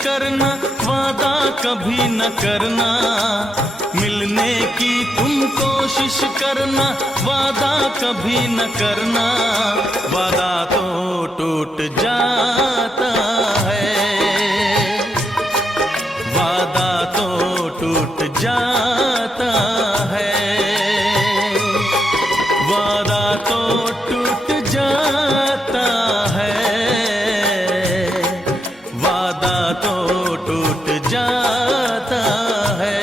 करना, वादा कभी न करना। मिलने की तुम कोशिश करना, वादा कभी न करना। वादा तो टूट जाता है, वादा तो टूट जाता है, वादा तो टूट जाता है, वादा तो टूट जाता है।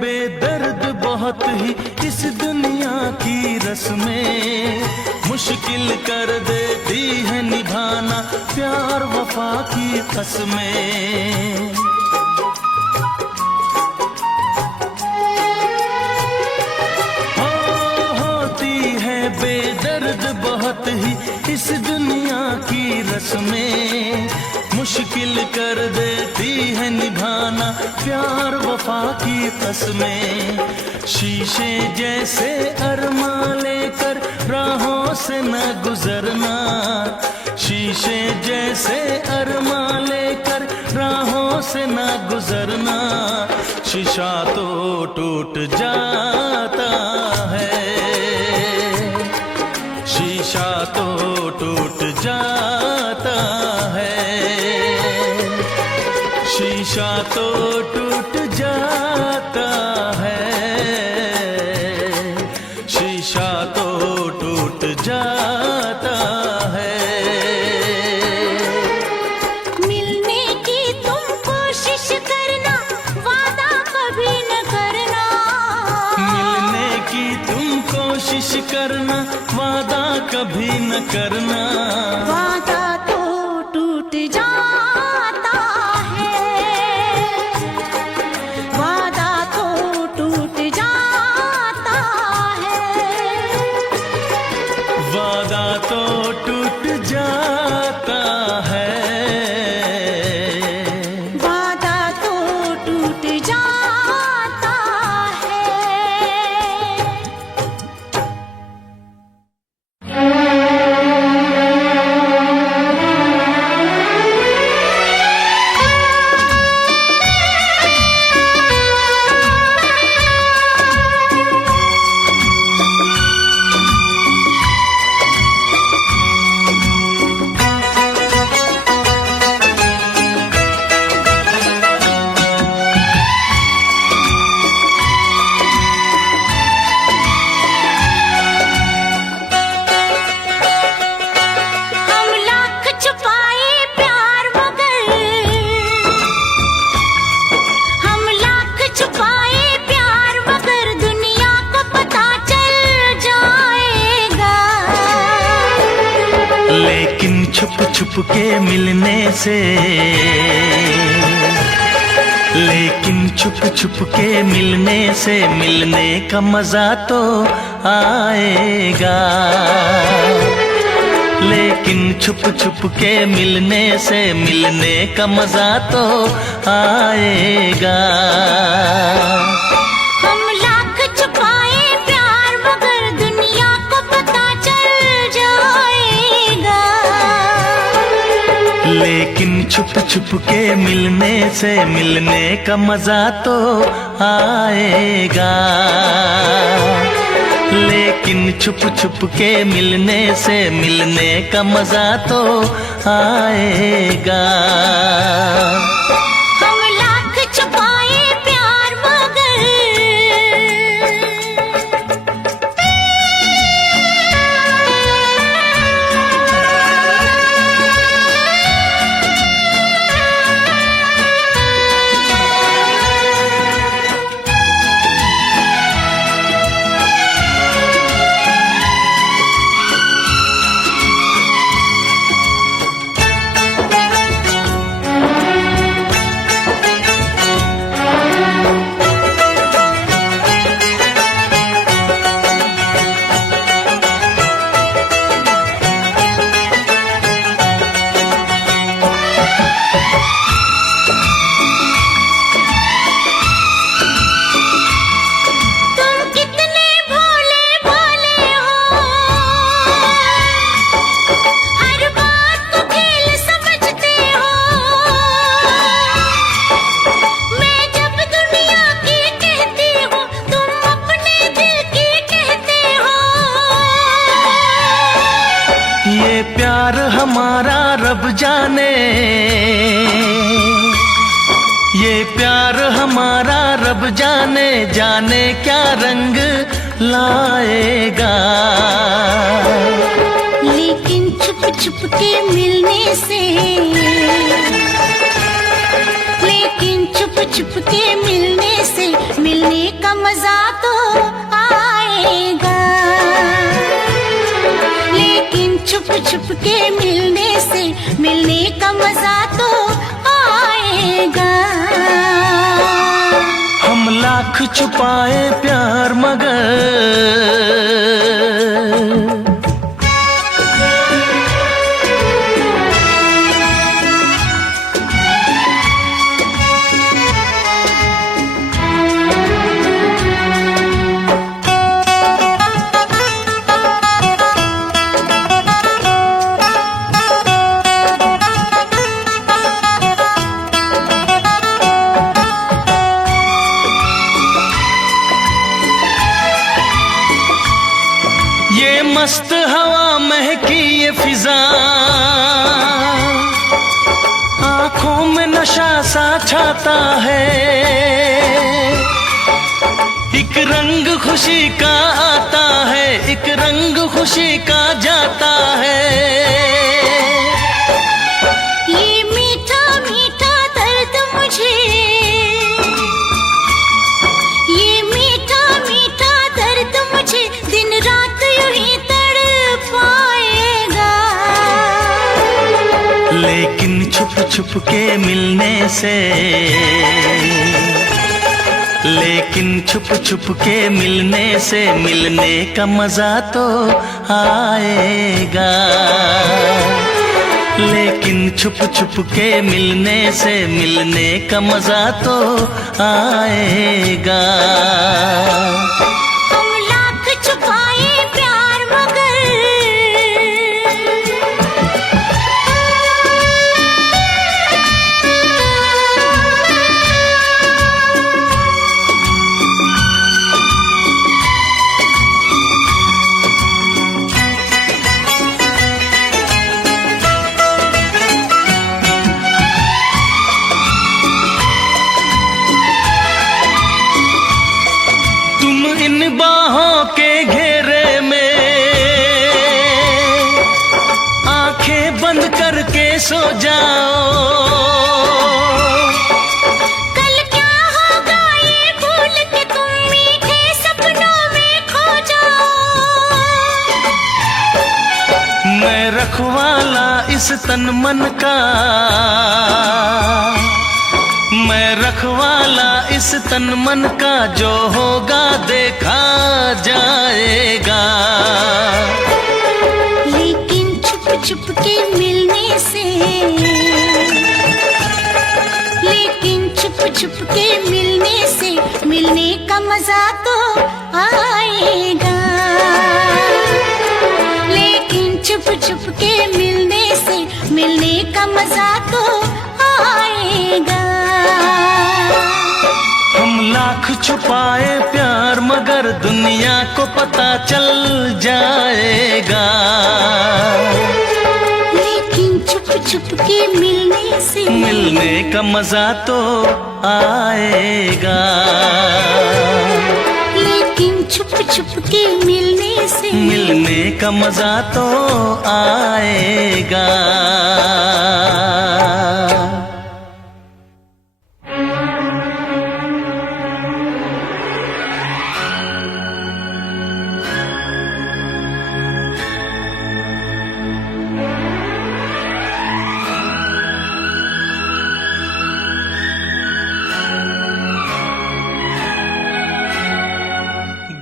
बेदर्द बहुत ही इस दुनिया की रस्में, मुश्किल कर देती है निभाना प्यार वफा की कसमें। होती है बेदर्द बहुत ही इस दुनिया की रस्में, मुश्किल कर देती है निभाना प्यार वफा की कसमें। शीशे जैसे अरमा लेकर राहों से न गुजरना, शीशे जैसे अरमा लेकर राहों से न गुजरना। शीशा तो टूट जाता है, शीशा तो कोशिश करना, वादा कभी न करना। वादा तो टूट जाता है, वादा तो टूट जाता है, वादा तो टूट जाता है, वादा तो टूट जाता है। हम लाख छुपाए प्यार मगर, हम लाख छुपाए प्यार मगर दुनिया को पता चल जाएगा। लेकिन छुप छुप के मिलने से, लेकिन छुप छुप के मिलने से मिलने का मजा तो आएगा। लेकिन छुप छुप के मिलने से मिलने का मजा तो आएगा। हम लाख छुपाए प्यार मगर दुनिया को पता चल जाएगा। लेकिन छुप छुप के मिलने से मिलने का मजा तो आएगा। लेकिन छुप छुप के मिलने से मिलने का मजा तो आएगा। हम लाख छुपाए प्यार मगर, तुम कितने भोले भोले हो, हर बात को खेल समझते हो। मैं जब दुनिया की कहती हूँ तुम अपने दिल की कहते हो। ये प्यार हमारा रब जाने, ये प्यार हमारा रब जाने, जाने क्या रंग लाएगा। लेकिन छुप छुप के मिलने से, लेकिन छुप छुप के मिलने से मिलने का मजा तो आएगा। लेकिन छुप छुप के मिलने से मिलने का मजा तो आएगा। हम लाख छुपाए प्यार मगर, ये मस्त हवा महकी ये फिजा, आंखों में नशा सा छाता है। एक रंग खुशी का आता है, एक रंग खुशी का जाता है। ये मीठा मीठा दर्द मुझे, ये मीठा मीठा दर्द मुझे दिन रात छुप के मिलने से, लेकिन छुप छुप के मिलने से मिलने का मजा तो आएगा। लेकिन छुप छुप के मिलने से मिलने का मजा तो आएगा। हम लाख छुपाए प्यार मगर इन बाहों के घेरे में आंखें बंद करके सो जाओ। कल क्या होगा ये भूल के तुम मीठे सपनों में खो जाओ। मैं रखवाला इस तन मन का, मैं रखवाला इस तन मन का, जो होगा देखा जाएगा। लेकिन छुप छुप के मिलने से, लेकिन छुप छुप के मिलने से मिलने का मजा तो आएगा। लेकिन छुप छुप के मिलने से मिलने का मजा तो आएगा। हम लाख छुपाए प्यार मगर दुनिया को पता चल जाएगा। लेकिन छुप छुप के मिलने से मिलने का मजा तो आएगा। लेकिन छुप छुप के मिलने से मिलने का मजा तो आएगा।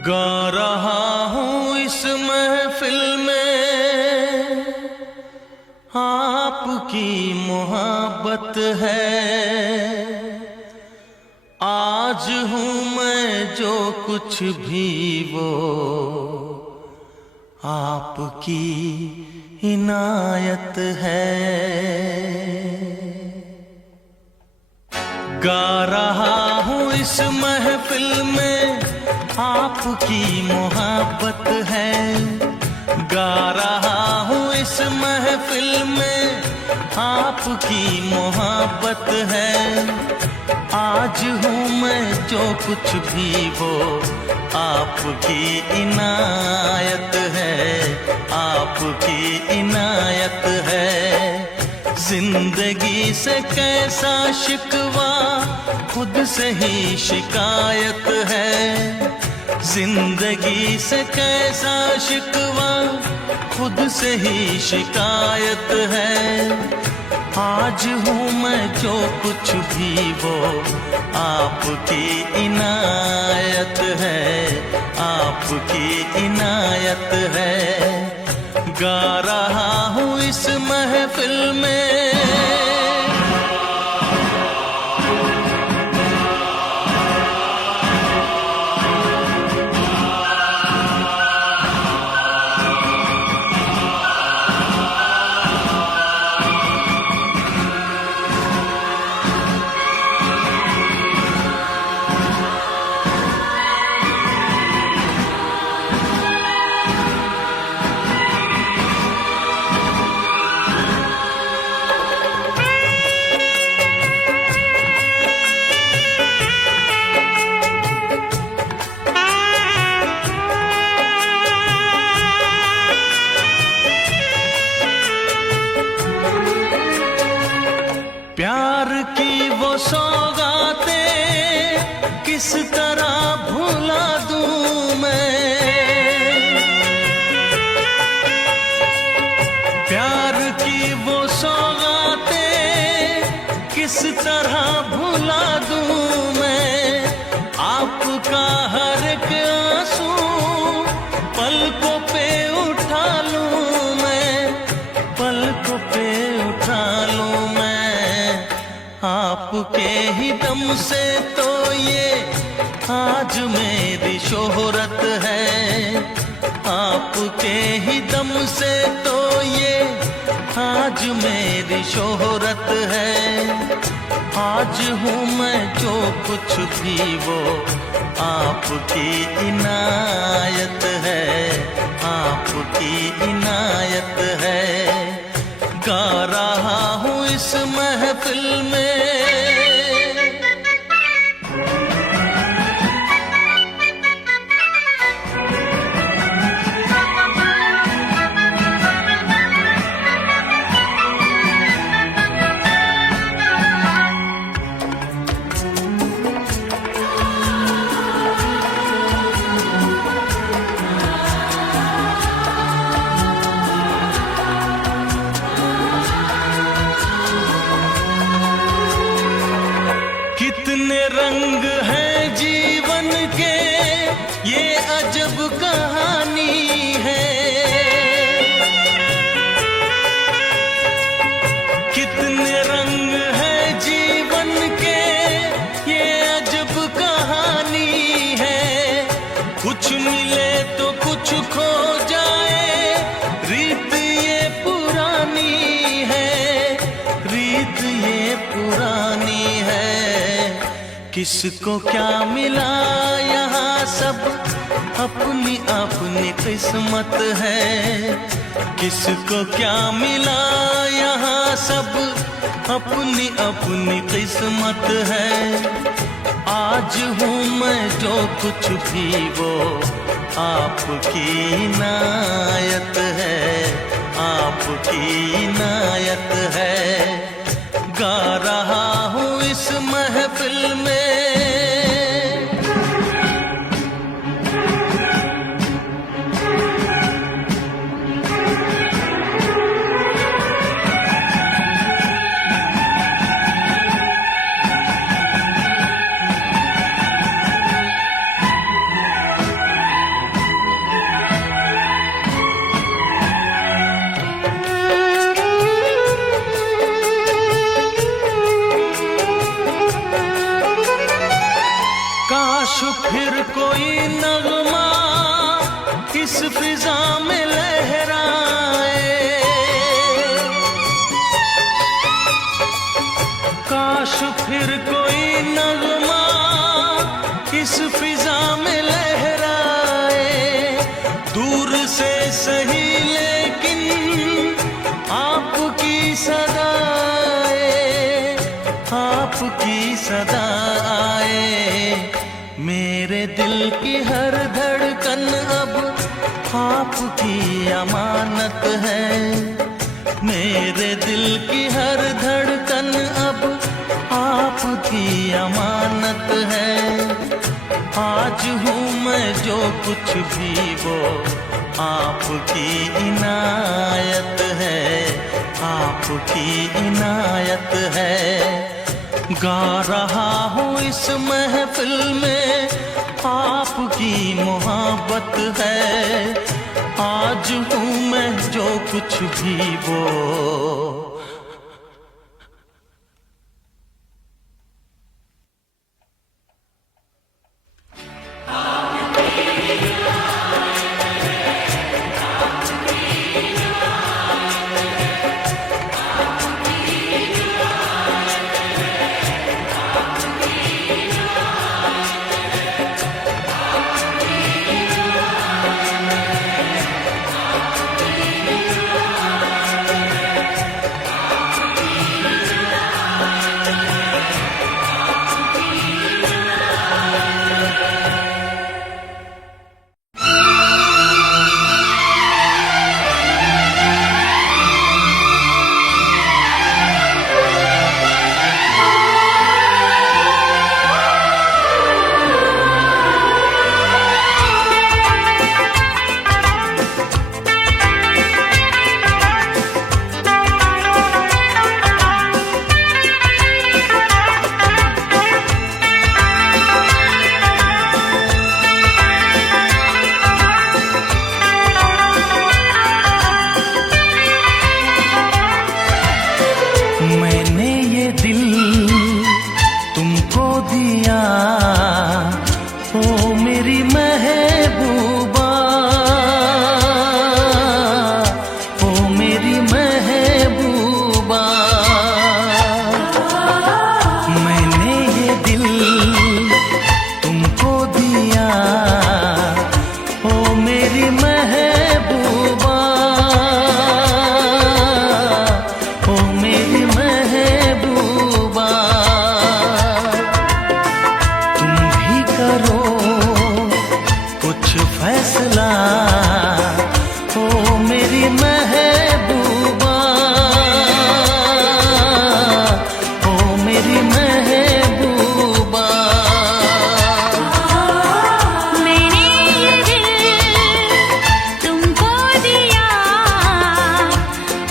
गा रहा हूँ इस महफिल में, आपकी मोहब्बत है। आज हूँ मैं जो कुछ भी वो आपकी इनायत है। गा रहा हूँ इस महफिल में, आपकी मोहब्बत है। गा रहा हूँ इस महफिल में, आपकी मोहब्बत है। आज हूँ मैं जो कुछ भी वो आपकी इनायत है, आपकी इनायत है। जिंदगी से कैसा शिकवा, खुद से ही शिकायत है। जिंदगी से कैसा शिकवा, खुद से ही शिकायत है। आज हूँ मैं जो कुछ भी वो आपकी इनायत है, आपकी इनायत है। गा रहा हूँ इस महफिल में। प्यार की वो सौगातें किस तरह भुला दूं मैं। प्यार की वो सौगातें तरह भुला दूं मैं आपका हर एक आंसू, पलकों पे उठा लूं मैं, पलकों पे उठा लूं मैं। आपके ही दम से तो ये आज मेरी शोहरत है, आपके ही दम से तो ये आज मेरी शोहरत है। आज हूँ मैं जो कुछ भी वो आपकी इनायत है, आपकी इनायत है। गा रहा हूँ इस महफिल में कितने रंग हैं जीवन के, ये अजब कहानी है। कितने रंग हैं जीवन के, ये अजब कहानी है। कुछ मिले तो कुछ खो जाए, रीत ये पुरानी है, रीत ये पुरानी है। किसको क्या मिला यहाँ सब अपनी अपनी किस्मत है, किसको क्या मिला यहाँ सब अपनी अपनी किस्मत है। आज हूँ मैं जो कुछ भी वो आपकी इनायत है, आपकी इनायत है। गा रहा हूँ इस महफिल में फिर कोई नगमा इस फिजा में लहराए, काश फिर कोई नगमा इस फिजा में लहराए। दूर से सही लेकिन आपकी सदा आए, आपकी सदा आए। मेरे दिल की हर धड़कन अब आपकी अमानत है, मेरे दिल की हर धड़कन अब आपकी अमानत है। आज हूँ मैं जो कुछ भी वो आपकी इनायत है, आपकी इनायत है। गा रहा हूँ इस महफिल में आपकी मोहब्बत है। आज हूँ मैं जो कुछ भी वो मेरी महबूबा, ओ मेरी महबूबा, तुम भी करो कुछ फैसला, ओ मेरी महबूबा, ओ मेरी महबूबा। मैंने ये दिल तुमको दिया,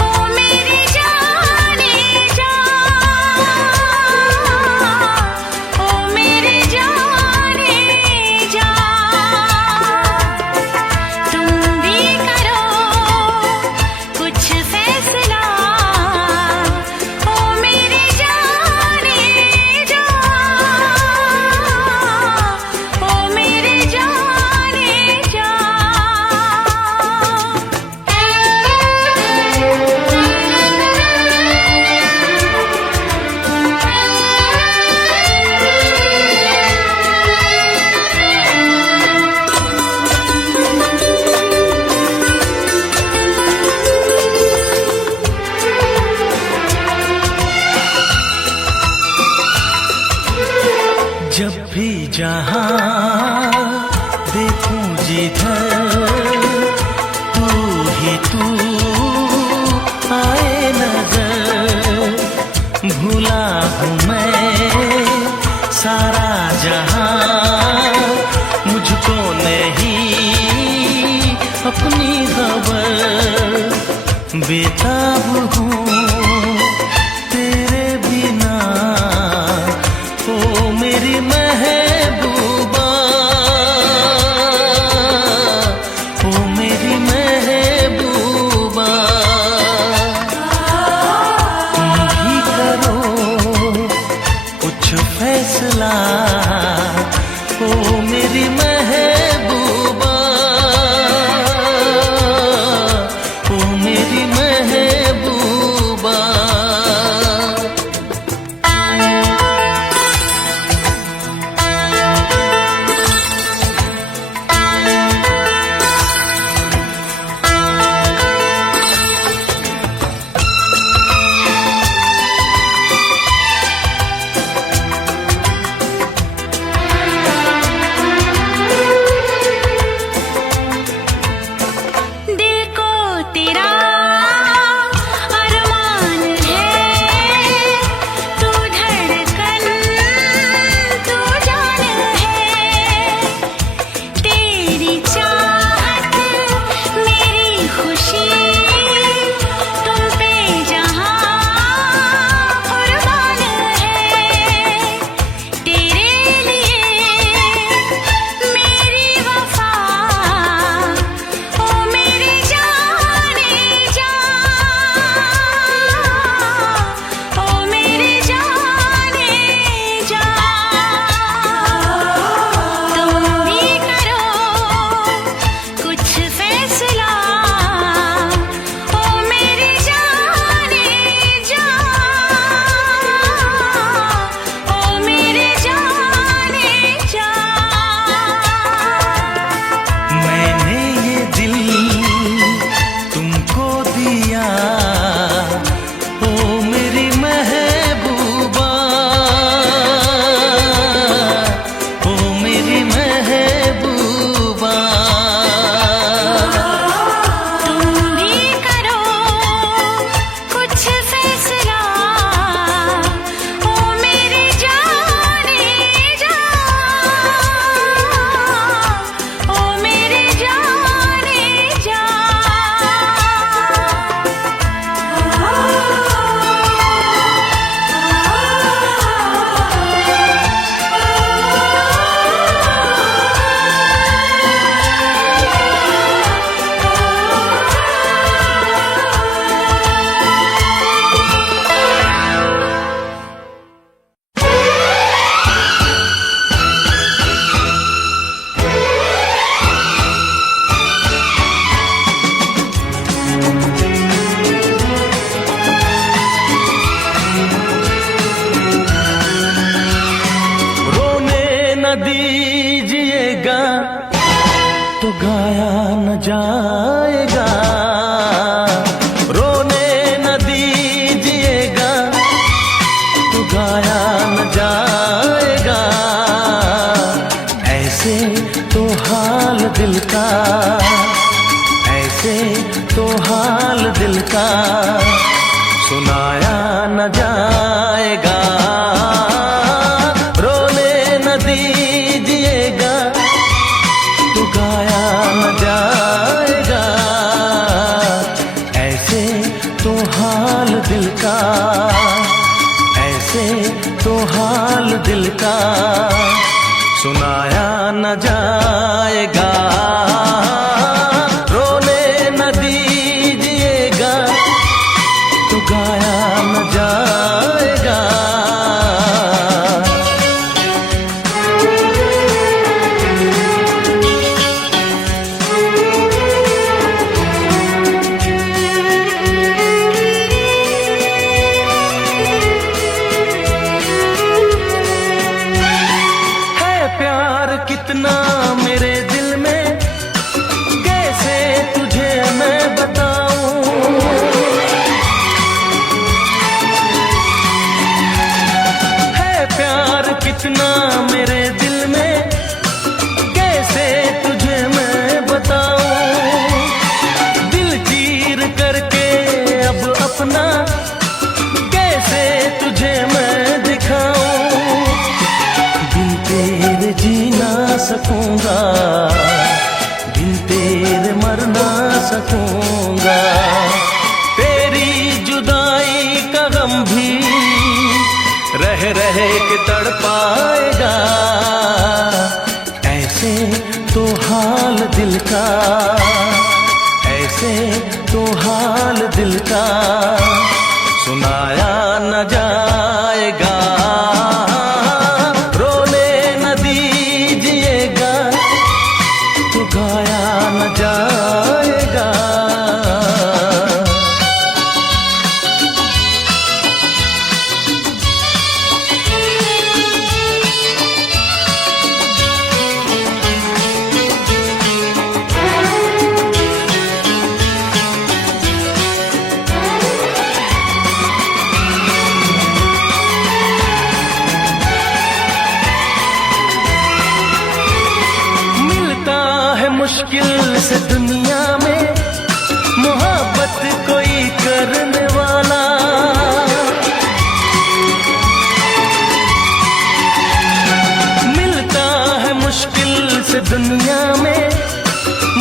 ओ मेरी जाने जा, ओ मेरी जाने जा। तुम भी करो कुछ फैसला, ओ मेरी जाने जा, ओ मेरी जाने जा। जब भी जहाँ देखूं जिधर तू ही तू आए नजर, भूला हूँ मैं सारा जहाँ, मुझको नहीं अपनी खबर, बेताब हूँ तेरे बिना, ओ मेरी महबूबा, ओ मेरी महबूबा। तुम भी करो कुछ फैसला, ओ मेरी महबूबा, ओ मेरी महबूबा। न जाएगा, रोने न दीजिएगा तो गाया न जाएगा। ऐसे तो हाल दिल का, ऐसे तो हाल दिल का सुनाया न जाएगा। रोने न दीजिएगा तो गाया न जाएगा। ऐसे तो हाल दिल का, ऐसे तो हाल दिल का सुनाया न जाएगा। रोने न दीजिएगा तो गाया न जाएगा। कितना मेरे दिल में, कैसे तुझे मैं बताऊं। है प्यार कितना मेरे दिल में, कैसे तुझे मैं बताऊं। दिल चीर करके अब अपना कैसे तुझे मैं दिखाऊं। बिन तेरे जी ना सकूंगा, बिन तेरे मर ना सकूंगा। तेरी जुदाई का गम भी रह रह के तड़पाएगा। ऐसे तो हाल दिल का, ऐसे तो हाल दिल का सुनाया न जाएगा। गाया न जाएगा। मुश्किल से दुनिया में मोहब्बत कोई करने वाला। मिलता है मुश्किल से दुनिया में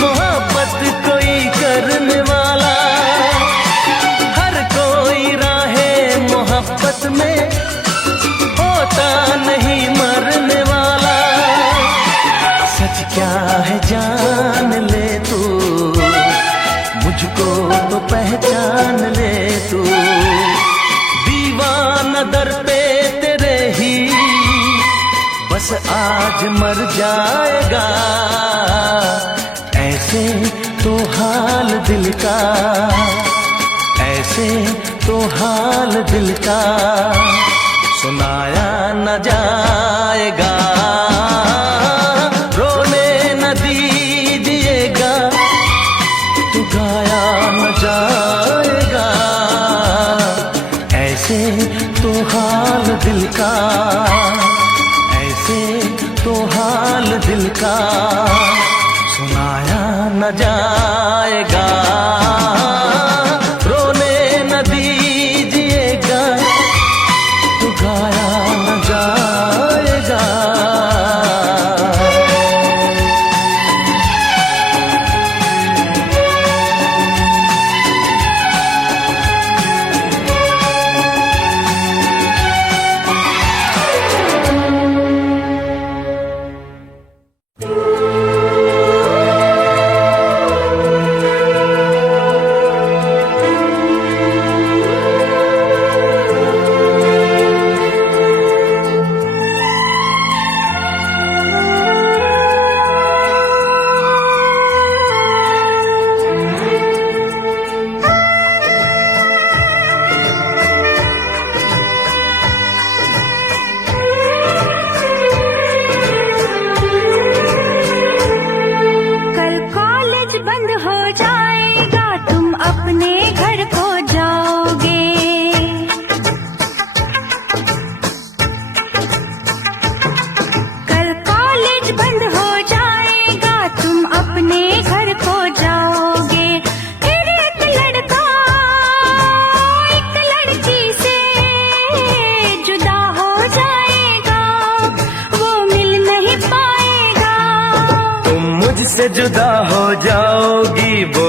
मोहब्बत कोई करने वाला। हर कोई राहे मोहब्बत में होता नहीं मरने वाला। सच क्या है जान ले तू, मुझको तो पहचान ले तू। दीवाना दर पे तेरे ही बस आज मर जाएगा। ऐसे तो हाल दिल का, ऐसे तो हाल दिल का सुनाया न जाएगा। गाया न जाएगा। ऐसे तो हाल दिल का, ऐसे तो हाल दिल का सुनाया न जाएगा। रोने न दीजिएगा तो गाया न जाएगा।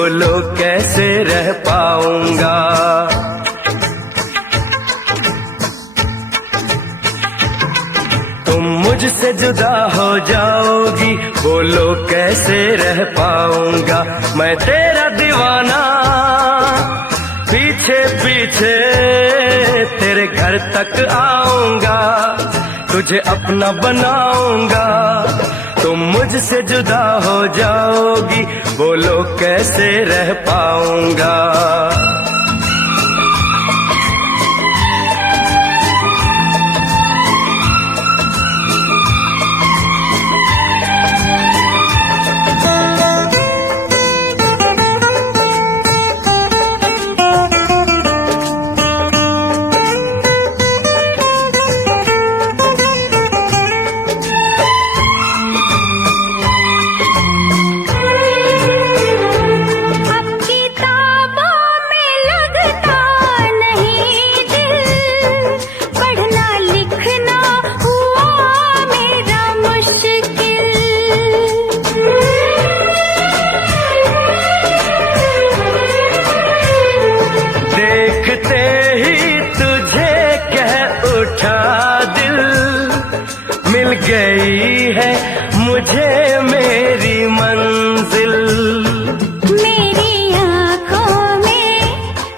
बोलो कैसे रह पाऊंगा। तुम मुझसे जुदा हो जाओगी, बोलो कैसे रह पाऊंगा। मैं तेरा दीवाना, पीछे पीछे तेरे घर तक आऊंगा, तुझे अपना बनाऊंगा। तुम मुझसे जुदा हो जाओगी, बोलो कैसे रह पाऊंगा। मिल गई है मुझे मेरी मंजिल। मेरी आँखों में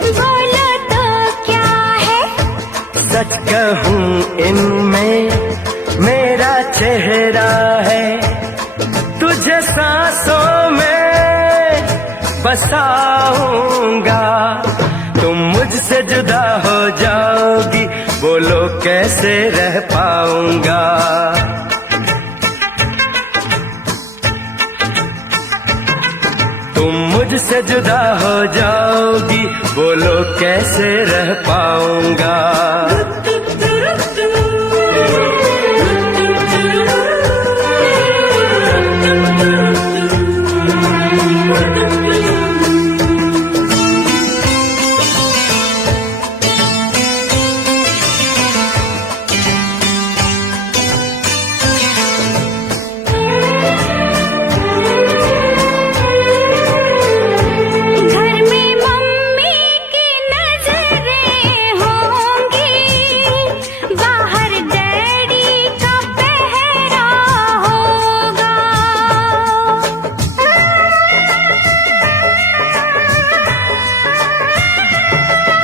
बोलो तो क्या है, सच कहूँ इनमें मेरा चेहरा है। तुझे सांसों में बसाऊंगा, तुम मुझसे जुदा हो जाओगी, बोलो कैसे रह पाऊंगा। तुम मुझसे जुदा हो जाओगी, बोलो कैसे रह पाऊंगा।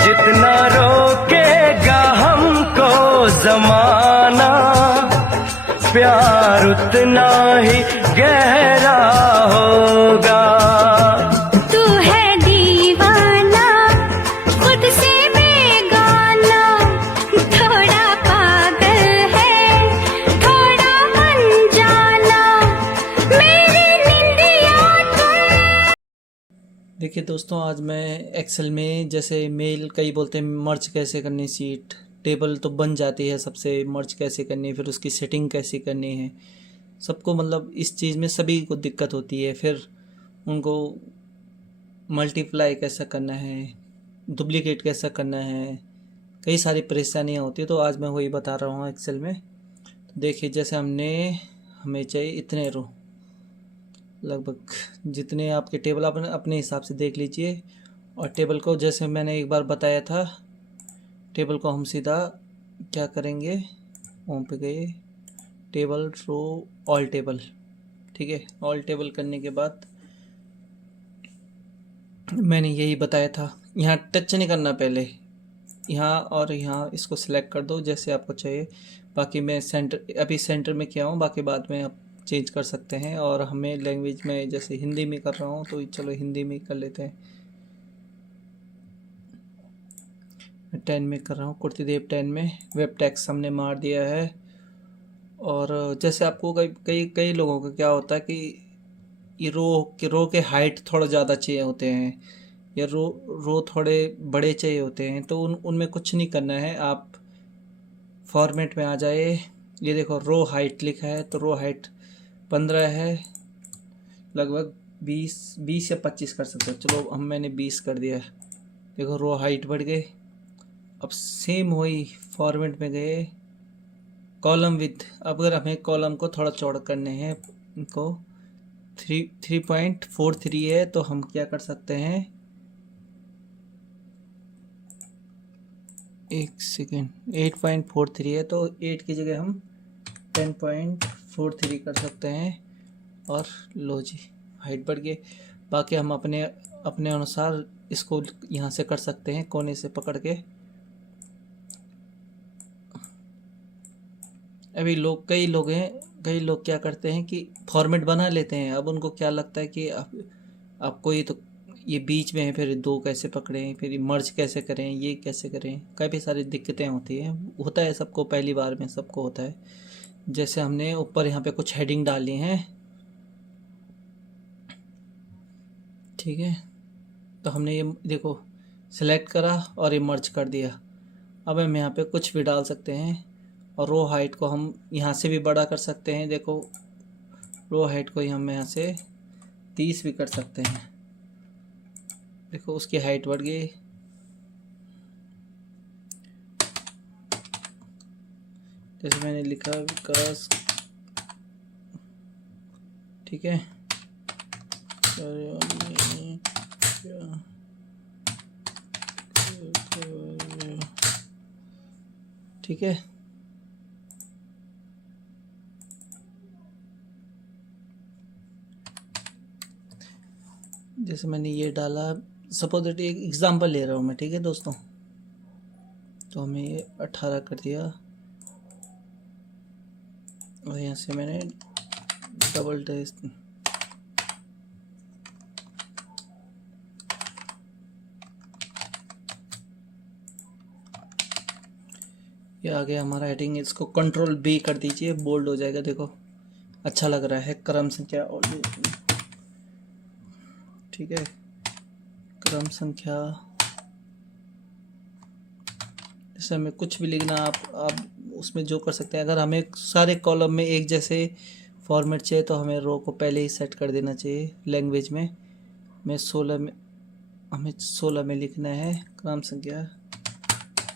जितना रोकेगा हमको जमाना, प्यार उतना ही गहरा होगा। तू है दीवाना, खुद से बेगाना, थोड़ा पागल है, थोड़ा अनजाना, मेरी निंदिया तुम। देखिए दोस्तों, आज मैं एक्सेल में जैसे मेल कई बोलते हैं मर्ज कैसे करनी, सीट टेबल तो बन जाती है सबसे, मर्ज कैसे करनी है, फिर उसकी सेटिंग कैसे करनी है, सबको मतलब इस चीज़ में सभी को दिक्कत होती है। फिर उनको मल्टीप्लाई कैसा करना है, डुप्लीकेट कैसा करना है, कई सारी परेशानियाँ होती है। तो आज मैं वही बता रहा हूँ एक्सेल में। तो देखिए जैसे हमें चाहिए इतने रो, लगभग जितने आपके टेबल अपने हिसाब से देख लीजिए। और टेबल को जैसे मैंने एक बार बताया था, टेबल को हम सीधा क्या करेंगे, होम पे गए, टेबल रो ऑल टेबल, ठीक है। ऑल टेबल करने के बाद मैंने यही बताया था, यहाँ टच नहीं करना, पहले यहाँ और यहाँ इसको सिलेक्ट कर दो जैसे आपको चाहिए। बाकी मैं अभी सेंटर में किया हूँ, बाकी बाद में आप चेंज कर सकते हैं। और हमें लैंग्वेज में जैसे हिंदी में कर रहा हूँ तो चलो हिंदी में कर लेते हैं। 10 में कर रहा हूँ, कुर्तीदेव 10 में। वेब टैक्स हमने मार दिया है। और जैसे आपको कई लोगों का क्या होता है कि ये रो के हाइट थोड़ा ज़्यादा चाहिए होते हैं, या रो थोड़े बड़े चाहिए होते हैं, तो उनमें कुछ नहीं करना है। आप फॉर्मेट में आ जाए, ये देखो रो हाइट लिखा है, तो रो हाइट 15 है, लगभग 20 या 25 कर सकते हो। चलो मैंने 20 कर दिया। देखो रो हाइट बढ़ गई। अब सेम वही फॉर्मेट में गए, कॉलम विथ। अब अगर हमें कॉलम को थोड़ा चौड़ा करने हैं इनको, 3.43 है, तो हम क्या कर सकते हैं, एक सेकेंड, 8.43 है तो 8 की जगह हम 10.43 कर सकते हैं। और लो जी, हाइट बढ़ गई। बाकी हम अपने अपने अनुसार इसको यहाँ से कर सकते हैं, कोने से पकड़ के। अभी कई लोग क्या करते हैं कि फॉर्मेट बना लेते हैं। अब उनको क्या लगता है कि आपको ये बीच में है, फिर दो कैसे पकड़ें, फिर मर्ज कैसे करें, ये कैसे करें, काफ़ी सारी दिक्कतें होती हैं। होता है सबको, पहली बार में सबको होता है। जैसे हमने ऊपर यहाँ पे कुछ हेडिंग डाली हैं, ठीक है, तो हमने ये देखो सेलेक्ट करा और ये मर्ज कर दिया। अब हम यहाँ पे कुछ भी डाल सकते हैं, और रो हाइट को हम यहाँ से भी बड़ा कर सकते हैं। देखो रो हाइट को हम यहाँ से 30 भी कर सकते हैं। देखो उसकी हाइट बढ़ गई। जैसे मैंने लिखा विकास, ठीक है, ठीक है। जैसे मैंने ये डाला, सपोज एक एग्जांपल ले रहा हूँ मैं, ठीक है दोस्तों। तो हमें ये 18 कर दिया, और यहाँ से मैंने डबल डैश, ये आ गया हमारा हेडिंग। इसको कंट्रोल B कर दीजिए, बोल्ड हो जाएगा। देखो अच्छा लग रहा है। क्रम संख्या, ठीक है, क्रम संख्या। जैसे हमें कुछ भी लिखना, आप उसमें जो कर सकते हैं। अगर हमें सारे कॉलम में एक जैसे फॉर्मेट चाहिए तो हमें रो को पहले ही सेट कर देना चाहिए। लैंग्वेज में हमें 16 में लिखना है क्रम संख्या,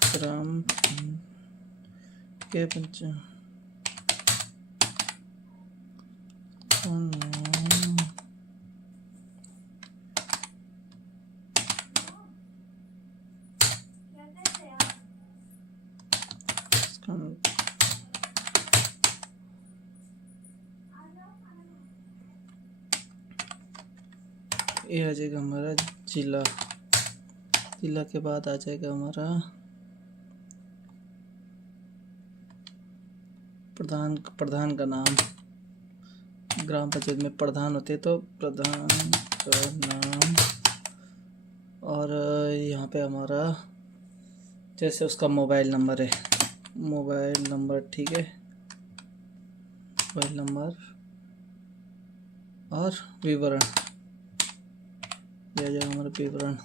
क्रम के ये आ जाएगा हमारा जिला। जिला के बाद आ जाएगा हमारा प्रधान का नाम। ग्राम पंचायत में प्रधान होते हैं, तो प्रधान का नाम। और यहाँ पे हमारा जैसे उसका मोबाइल नंबर है, मोबाइल नंबर, ठीक है, मोबाइल नंबर और विवरण, यह जाएगा हमारा विवरण।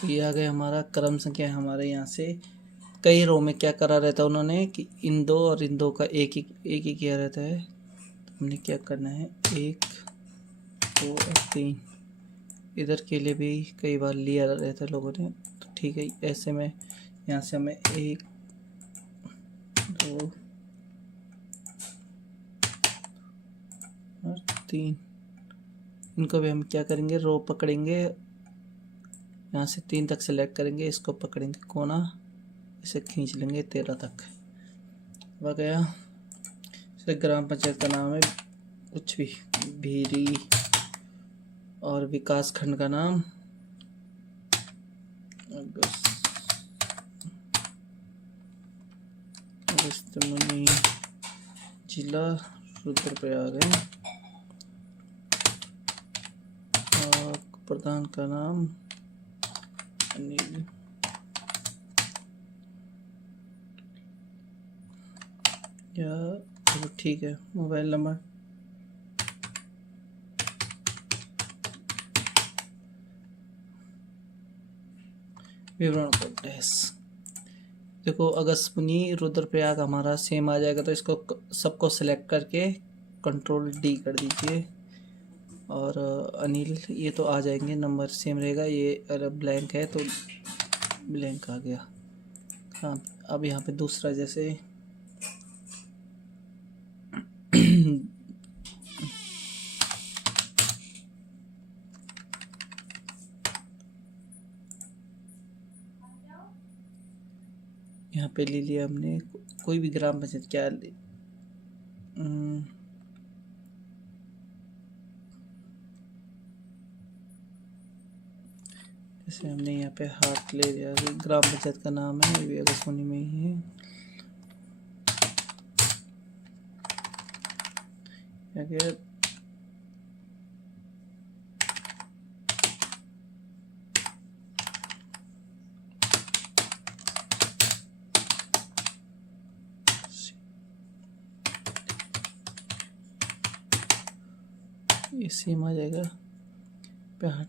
तो ये आ गया हमारा क्रम संख्या। हमारे यहाँ से कई रो में क्या करा रहता है उन्होंने कि इन दो और इन दो का एक ही किया रहता है। तो हमने क्या करना है, 1, 2 और 3 इधर के लिए भी कई बार लिया रहता है लोगों ने। तो ठीक है, ऐसे में यहाँ से हमें 1, 2 और 3, इनको भी हम क्या करेंगे, रो पकड़ेंगे, यहाँ से 3 तक सेलेक्ट करेंगे, इसको पकड़ेंगे कोना, इसे खींच लेंगे 13 तक। वह गया। जैसे ग्राम पंचायत का नाम है कुछ भी, भीरी, और विकास खंड का नाम अगस्त्यमुनि, जिला रुद्रप्रयाग है, और प्रधान का नाम अनिल। या चलो ठीक है, मोबाइल नंबर, विवरण को डैश। देखो अगस्त्यमुनि रुद्रप्रयाग हमारा सेम आ जाएगा, तो इसको सबको सेलेक्ट करके कंट्रोल D कर दीजिए। और अनिल, ये तो आ जाएंगे, नंबर सेम रहेगा। ये अगर ब्लैंक है तो ब्लैंक आ गया। हाँ, अब यहाँ पे दूसरा जैसे यहाँ पे ले लिया हमने कोई भी ग्राम पंचायत क्या जैसे हमने यहाँ पे हाथ ले लिया, ग्राम पंचायत का नाम है, ये भी आकाशवाणी में ही है। अगर ये सेम आ जाएगा पहाड़।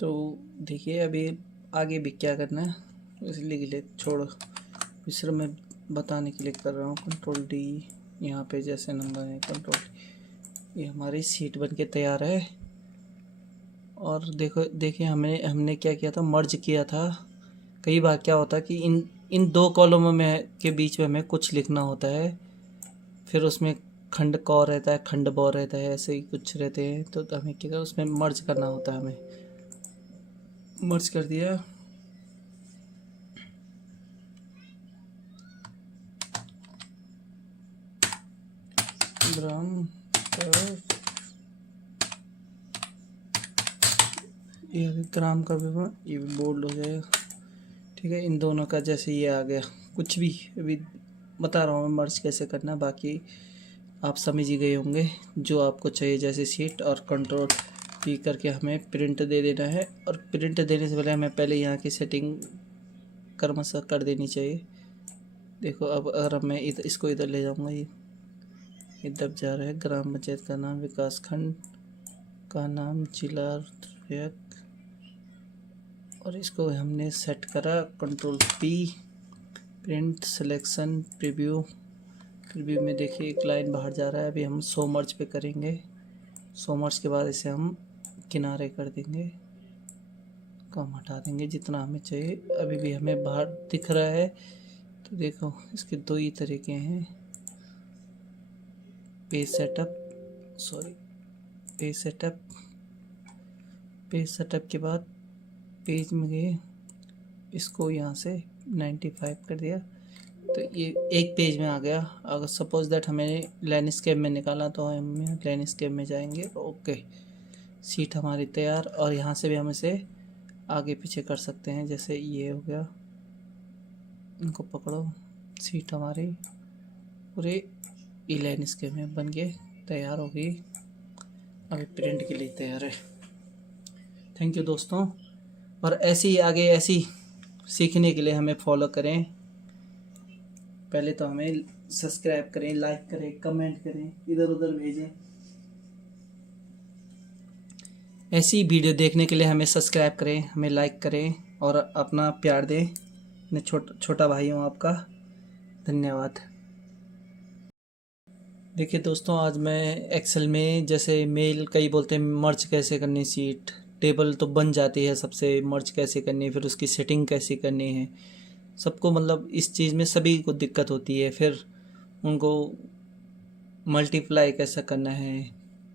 तो देखिए अभी आगे भी क्या करना है, इसलिए के लिए छोड़ो, सिर्फ मैं बताने के लिए कर रहा हूँ। कंट्रोल डी, यहाँ पे जैसे नंबर है कंट्रोल, ये हमारी सीट बन के तैयार है। और देखिए हमने क्या किया था, मर्ज किया था। कई बार क्या होता है कि इन दो कॉलमों में के बीच में हमें कुछ लिखना होता है, फिर उसमें खंड क रहता है, खंड ब रहता है, ऐसे ही कुछ रहते हैं, तो हमें क्या उसमें मर्ज करना होता है। हमें मर्ज कर दिया। ग्राम ये ग्राम का विवरण ये भी बोल्ड हो जाएगा, ठीक है। इन दोनों का जैसे ये आ गया, कुछ भी अभी बता रहा हूँ मैं मर्ज कैसे करना, बाकी आप समझ ही गए होंगे जो आपको चाहिए। जैसे सीट और कंट्रोल पी करके हमें प्रिंट दे देना है, और प्रिंट देने से पहले हमें पहले यहाँ की सेटिंग क्रमशः कर देनी चाहिए। देखो अब अगर मैं इसको इधर ले जाऊँगा, ये दब जा रहा है। ग्राम पंचायत का नाम, विकास खंड का नाम, जिला, और इसको हमने सेट करा। Control P, print, selection, preview में देखिए एक लाइन बाहर जा रहा है। अभी हम शो मर्ज पे करेंगे। शो मर्ज के बाद इसे हम किनारे कर देंगे, कम हटा देंगे जितना हमें चाहिए। अभी भी हमें बाहर दिख रहा है, तो देखो इसके दो ही तरीके हैं। पेज सेटअप के बाद पेज में गए, इसको यहाँ से 95 कर दिया, तो ये एक पेज में आ गया। अगर सपोज दैट हमें लैंडस्केप में निकाला तो हम लैंडस्केप में जाएंगे। ओके, सीट हमारी तैयार। और यहाँ से भी हम इसे आगे पीछे कर सकते हैं, जैसे ये हो गया। इनको पकड़ो, सीट हमारी पूरे ई लैंडस्केप में बन के तैयार हो गई। अभी प्रिंट के लिए तैयार है। थैंक यू दोस्तों, और ऐसे ही आगे ऐसी सीखने के लिए हमें फॉलो करें। पहले तो हमें सब्सक्राइब करें, लाइक करें, कमेंट करें, इधर उधर भेजें। ऐसी वीडियो देखने के लिए हमें सब्सक्राइब करें, हमें लाइक करें और अपना प्यार दें। मैं छोटा भाई हूँ आपका। धन्यवाद। देखिए दोस्तों, आज मैं एक्सेल में जैसे मेल कई बोलते हैं मर्ज कैसे करनी, सीट टेबल तो बन जाती है सबसे, मर्ज कैसे करनी है, फिर उसकी सेटिंग कैसे करनी है, सबको मतलब इस चीज़ में सभी को दिक्कत होती है। फिर उनको मल्टीप्लाई कैसा करना है,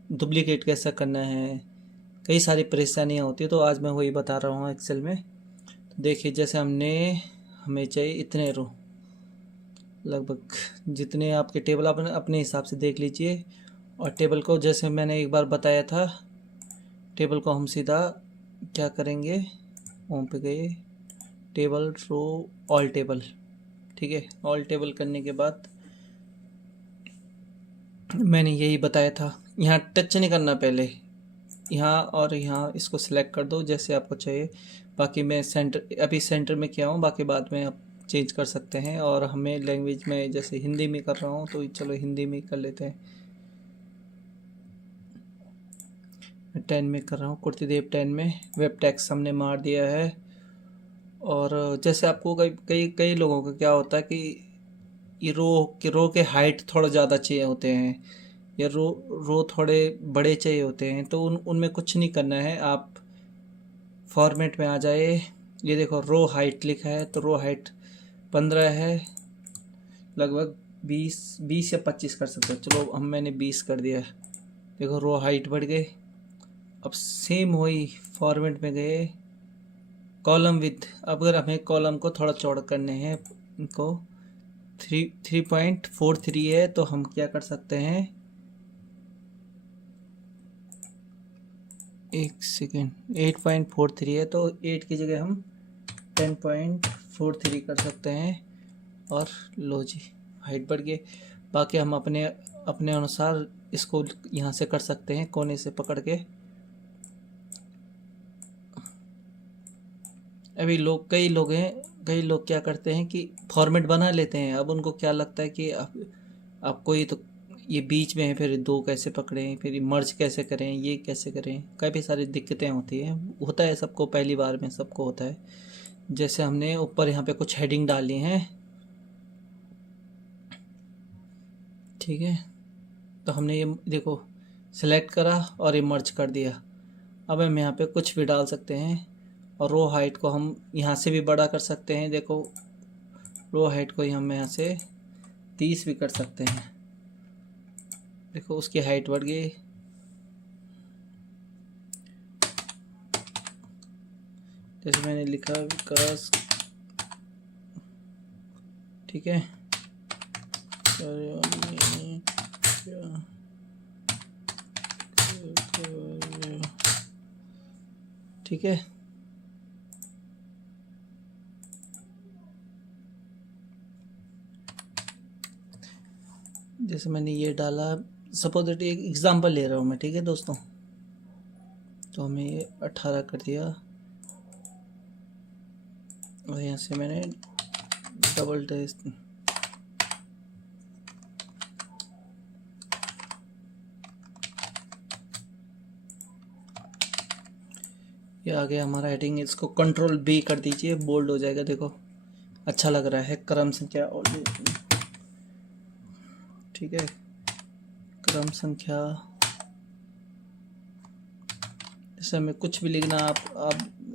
डुप्लीकेट कैसा करना है, कई सारी परेशानियाँ होती है। तो आज मैं वही बता रहा हूँ एक्सेल में। तो देखिए जैसे हमें चाहिए इतने रो, लगभग जितने आपके टेबल अपने हिसाब से देख लीजिए। और टेबल को जैसे मैंने एक बार बताया था, टेबल को हम सीधा क्या करेंगे, होम पे गए, टेबल, रो, ऑल टेबल, ठीक है। ऑल टेबल करने के बाद मैंने यही बताया था, यहाँ टच नहीं करना, पहले यहाँ और यहाँ इसको सिलेक्ट कर दो जैसे आपको चाहिए। बाकी मैं अभी सेंटर में किया हूँ, बाकी बाद में आप चेंज कर सकते हैं। और हमें लैंग्वेज में जैसे हिंदी में कर रहा हूँ तो चलो हिंदी में कर लेते हैं। 10 में कर रहा हूँ, कुर्तीदेव 10 में। वेब टैक्स हमने मार दिया है और जैसे आपको कई कई कई लोगों का क्या होता है कि ये रो के हाइट थोड़ा ज़्यादा चाहिए होते हैं, या रो थोड़े बड़े चाहिए होते हैं, तो उनमें कुछ नहीं करना है। आप फॉर्मेट में आ जाए, ये देखो रो हाइट लिखा है, तो रो हाइट 15 है, लगभग 20 या 25 कर सकते हो। चलो हम मैंने 20 कर दिया। देखो रो हाइट बढ़ गई। अब सेम वही फॉर्मेट में गए, कॉलम विथ, अगर हमें कॉलम को थोड़ा चौड़ा करने हैं, इनको 3.43 है, तो हम क्या कर सकते हैं, एक सेकेंड, 8.43 है, तो 8 की जगह हम 10.43 कर सकते हैं। और लो जी, हाइट बढ़ गई। बाकी हम अपने अपने अनुसार इसको यहाँ से कर सकते हैं, कोने से पकड़ के। अभी कई लोग क्या करते हैं कि फॉर्मेट बना लेते हैं। अब उनको क्या लगता है कि आपको ये तो ये बीच में है, फिर दो कैसे पकड़ें, फिर मर्ज कैसे करें, ये कैसे करें, काफ़ी सारी दिक्कतें होती हैं। होता है सबको, पहली बार में सबको होता है। जैसे हमने ऊपर यहाँ पे कुछ हेडिंग डाली हैं, ठीक है, तो हमने ये देखो सेलेक्ट करा और ये मर्ज कर दिया। अब हम यहाँ पे कुछ भी डाल सकते हैं, और रो हाइट को हम यहाँ से भी बड़ा कर सकते हैं। देखो रो हाइट को हम यहाँ से 30 भी कर सकते हैं। देखो उसकी हाइट बढ़ गई। जैसे मैंने लिखा विकास, ठीक है, ठीक है। जैसे मैंने ये डाला, सपोज एक एग्जांपल ले रहा हूँ मैं, ठीक है दोस्तों, तो हमें ये 18 कर दिया, और यहाँ से मैंने डबल डैश, ये आ गया हमारा हेडिंग। इसको कंट्रोल B कर दीजिए, बोल्ड हो जाएगा। देखो अच्छा लग रहा है। क्रम संख्या, ठीक है, क्रम संख्या, जैसे हमें कुछ भी लिखना, आप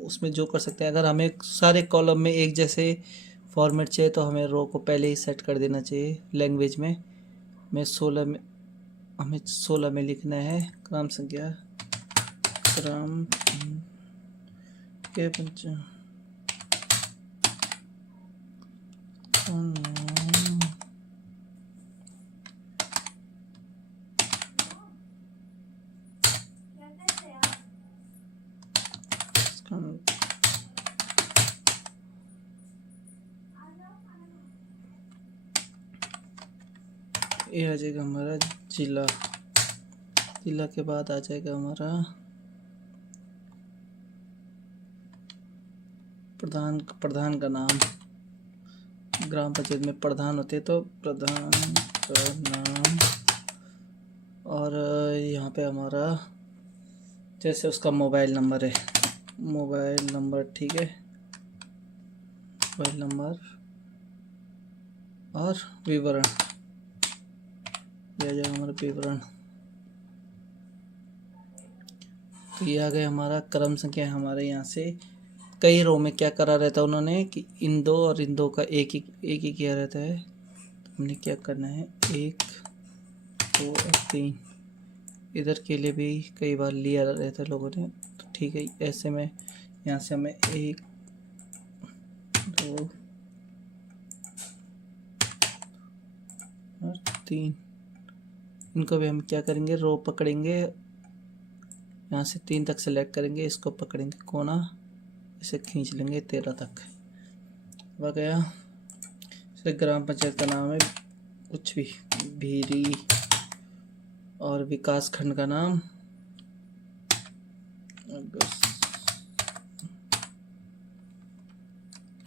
उसमें जो कर सकते हैं। अगर हमें सारे कॉलम में एक जैसे फॉर्मेट चाहिए, तो हमें रो को पहले ही सेट कर देना चाहिए लैंग्वेज में। हमें 16 में लिखना है क्रम संख्या, क्रम के ये आ जाएगा हमारा जिला। जिला के बाद आ जाएगा हमारा प्रधान का नाम। ग्राम पंचायत में प्रधान होते हैं, तो प्रधान का नाम। और यहाँ पे हमारा जैसे उसका मोबाइल नंबर है, मोबाइल नंबर, ठीक है, मोबाइल नंबर और विवरण, यह जाएगा हमारा विवरण। तो ये आ गया हमारा क्रम संख्या। हमारे यहाँ से कई रो में क्या करा रहता है उन्होंने कि इन दो और इन दो का एक ही किया रहता है। तो हमने क्या करना है, 1 2 और 3 इधर के लिए भी कई बार लिया रहता है लोगों ने। तो ठीक है, ऐसे में यहाँ से हमें 1 2 और 3, इनको भी हम क्या करेंगे, रो पकड़ेंगे, यहाँ से 3 तक सेलेक्ट करेंगे, इसको पकड़ेंगे कोना, इसे खींच लेंगे 13 तक। वह गया। जैसे ग्राम पंचायत का नाम है कुछ भी, भीरी, और विकास खंड का नाम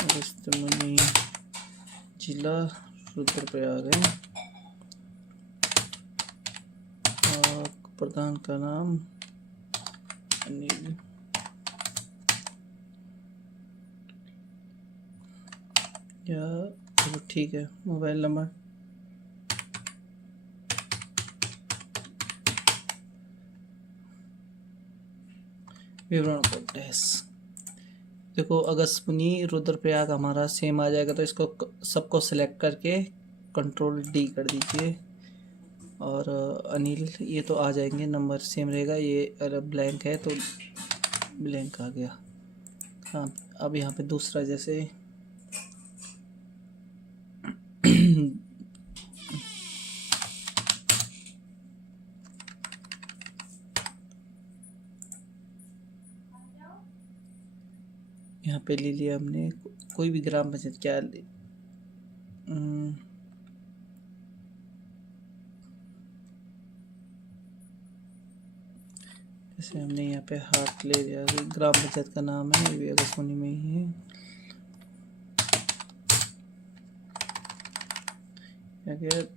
अगस्त्यमुनि, जिला रुद्रप्रयाग है, और प्रधान का नाम अनिल। या चलो ठीक है, मोबाइल नंबर विवरण को डैश। देखो अगस्त्यमुनि रुद्रप्रयाग हमारा सेम आ जाएगा, तो इसको सबको सिलेक्ट करके कंट्रोल डी कर दीजिए। और अनिल ये तो आ जाएंगे, नंबर सेम रहेगा। ये अगर ब्लैंक है तो ब्लैंक आ गया। हाँ अब यहाँ पे दूसरा जैसे यहाँ पे ले लिया हमने कोई भी ग्राम पंचायत, क्या जैसे हमने यहाँ पे हाथ ले लिया, ग्राम पंचायत का नाम है, ये भी अगस्त्यमुनि में ही है। अगर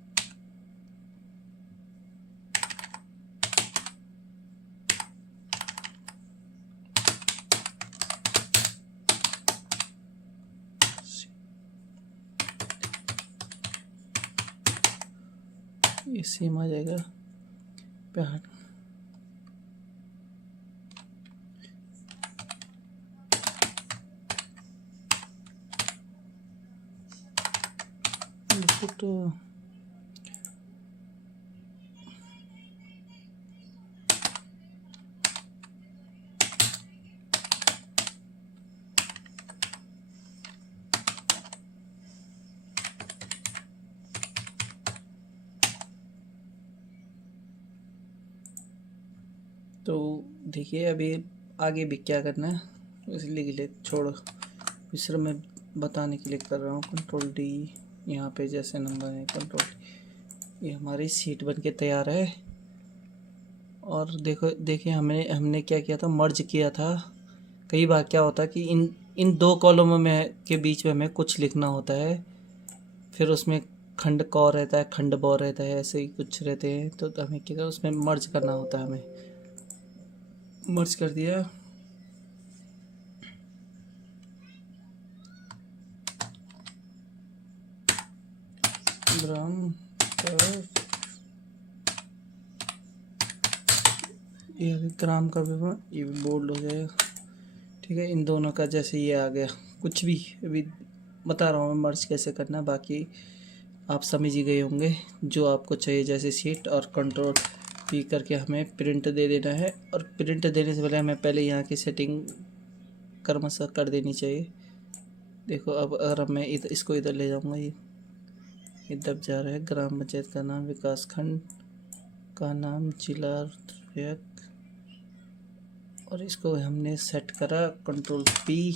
ये सेम आ जाएगा पहाड़। तो देखिए अभी आगे भी क्या करना है, इसलिए के लिए छोड़ो, सिर्फ मैं बताने के लिए कर रहा हूँ। कंट्रोल डी, यहाँ पे जैसे नंबर है कंट्रोल, ये हमारी सीट बन के तैयार है। और देखिए हमने क्या किया था, मर्ज किया था। कई बार क्या होता है कि इन दो कॉलमों में के बीच में हमें कुछ लिखना होता है, फिर उसमें खंड क रहता है, खंड ब रहता है, ऐसे ही कुछ रहते हैं, तो हमें क्या उसमें मर्ज करना होता है। हमें मर्ज कर दिया। ग्राम ये ग्राम का विवरण, ये भी बोल्ड हो जाएगा। ठीक है, इन दोनों का जैसे ये आ गया, कुछ भी अभी बता रहा हूँ मैं मर्ज कैसे करना, बाकी आप समझ ही गए होंगे जो आपको चाहिए। जैसे सीट और कंट्रोल पी करके हमें प्रिंट दे देना है, और प्रिंट देने से पहले हमें पहले यहाँ की सेटिंग क्रमशः कर देनी चाहिए। देखो अब अगर मैं इसको इधर ले जाऊँगा, ये दब जा रहा है। ग्राम पंचायत का नाम, विकास खंड का नाम, जिला रुद्रप्रयाग, और इसको हमने सेट करा control P,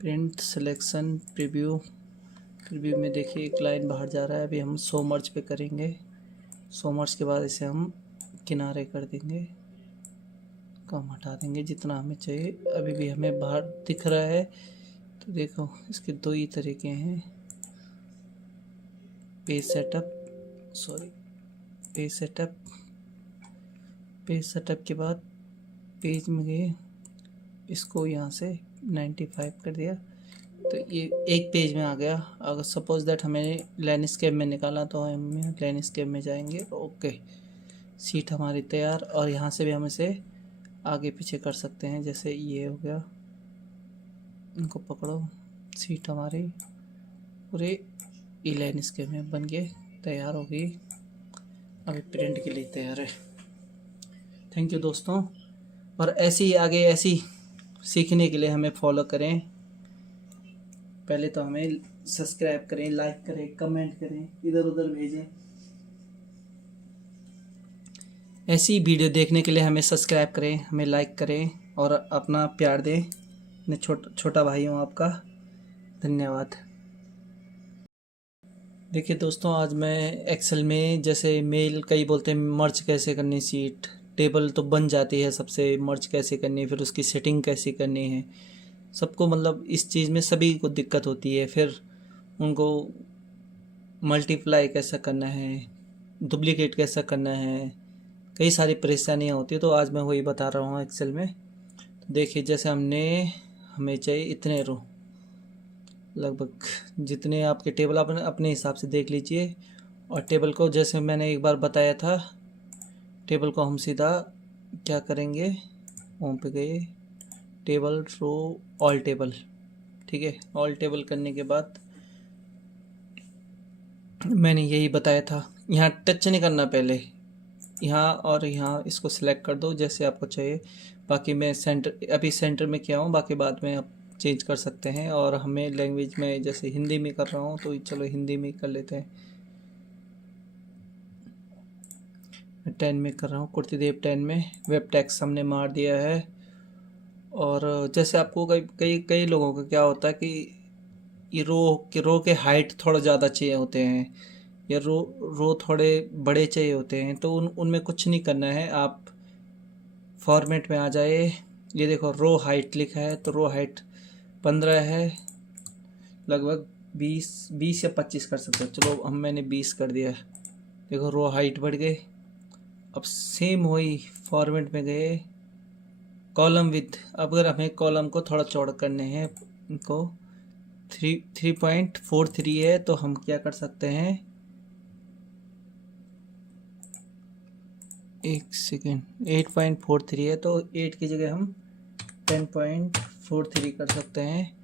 print selection preview. Preview में देखिए एक लाइन बाहर जा रहा है, अभी हम शो मर्ज पे करेंगे। शो मर्ज के बाद इसे हम किनारे कर देंगे, कम हटा देंगे जितना हमें चाहिए। अभी भी हमें बाहर दिख रहा है, तो देखो इसके दो ही तरीके हैं, पेज सेटअप के बाद पेज में गए, इसको यहाँ से 95 कर दिया, तो ये एक पेज में आ गया। अगर सपोज दैट हमें लैंडस्केप में निकाला तो हम लैंडस्केप में जाएंगे। ओके, सीट हमारी तैयार, और यहाँ से भी हम इसे आगे पीछे कर सकते हैं। जैसे ये हो गया, इनको पकड़ो, सीट हमारी पूरे ई लैंडस्केप में बन के तैयार हो गई, अभी प्रिंट के लिए तैयार है। थैंक यू दोस्तों, और ऐसे ही आगे ऐसी सीखने के लिए हमें फॉलो करें। पहले तो हमें सब्सक्राइब करें, लाइक करें, कमेंट करें, इधर उधर भेजें। ऐसी वीडियो देखने के लिए हमें सब्सक्राइब करें, हमें लाइक करें और अपना प्यार दें। मैं छोटा भाई हूँ आपका, धन्यवाद। देखिए दोस्तों, आज मैं एक्सेल में जैसे मेल कई बोलते हैं मर्ज कैसे करनी, सीट टेबल तो बन जाती है सबसे, मर्ज कैसे करनी है, फिर उसकी सेटिंग कैसे करनी है, सबको मतलब इस चीज़ में सभी को दिक्कत होती है। फिर उनको मल्टीप्लाई कैसा करना है, डुप्लीकेट कैसा करना है, कई सारी परेशानियाँ होती है, तो आज मैं वही बता रहा हूँ एक्सेल में। तो देखिए जैसे हमें चाहिए इतने रो, लगभग जितने आपके टेबल अपने अपने हिसाब से देख लीजिए। और टेबल को जैसे मैंने एक बार बताया था, टेबल को हम सीधा क्या करेंगे, होम पे गए, टेबल रो ऑल टेबल, ठीक है। ऑल टेबल करने के बाद मैंने यही बताया था, यहाँ टच नहीं करना पहले, यहाँ और यहाँ इसको सिलेक्ट कर दो जैसे आपको चाहिए। बाकी मैं अभी सेंटर में किया हूँ, बाकी बाद में आप चेंज कर सकते हैं। और हमें लैंग्वेज में जैसे हिंदी में कर रहा हूँ तो चलो हिंदी में कर लेते हैं। 10 में कर रहा हूँ, कुर्तीदेव 10 में वेब टैक्स हमने मार दिया है। और जैसे आपको कई लोगों का क्या होता है कि ये रो के हाइट थोड़ा ज़्यादा चाहिए होते हैं, या रो थोड़े बड़े चाहिए होते हैं, तो उनमें कुछ नहीं करना है। आप फॉर्मेट में आ जाए, ये देखो रो हाइट लिखा है, तो रो हाइट 15 है, लगभग 20 या 25 कर सकते हो। चलो मैंने 20 कर दिया। देखो रो हाइट बढ़ गई। अब सेम वही फॉर्मेट में गए, कॉलम विथ, अगर हमें कॉलम को थोड़ा चौड़ा करने हैं, इनको 3.43 है, तो हम क्या कर सकते हैं, एक सेकेंड, 8.43 है तो 8 की जगह हम 10.43 कर सकते हैं।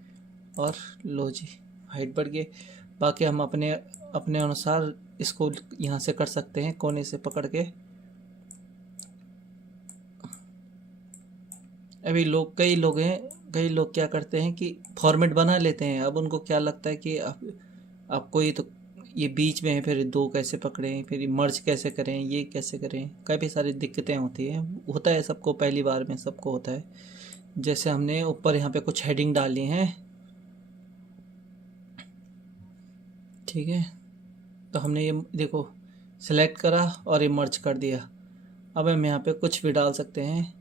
और लो जी हाइट बढ़ गई। बाकी हम अपने अनुसार इसको यहाँ से कर सकते हैं, कोने से पकड़ के। अभी कई लोग क्या करते हैं कि फॉर्मेट बना लेते हैं। अब उनको क्या लगता है कि आपको ये बीच में है, फिर दो कैसे पकड़ें, फिर मर्ज कैसे करें, ये कैसे करें, काफ़ी सारी दिक्कतें होती हैं। होता है सबको, पहली बार में सबको होता है। जैसे हमने ऊपर यहाँ पे कुछ हेडिंग डाली हैं, ठीक है, तो हमने ये देखो सेलेक्ट करा और ये मर्ज कर दिया। अब हम यहाँ पे कुछ भी डाल सकते हैं।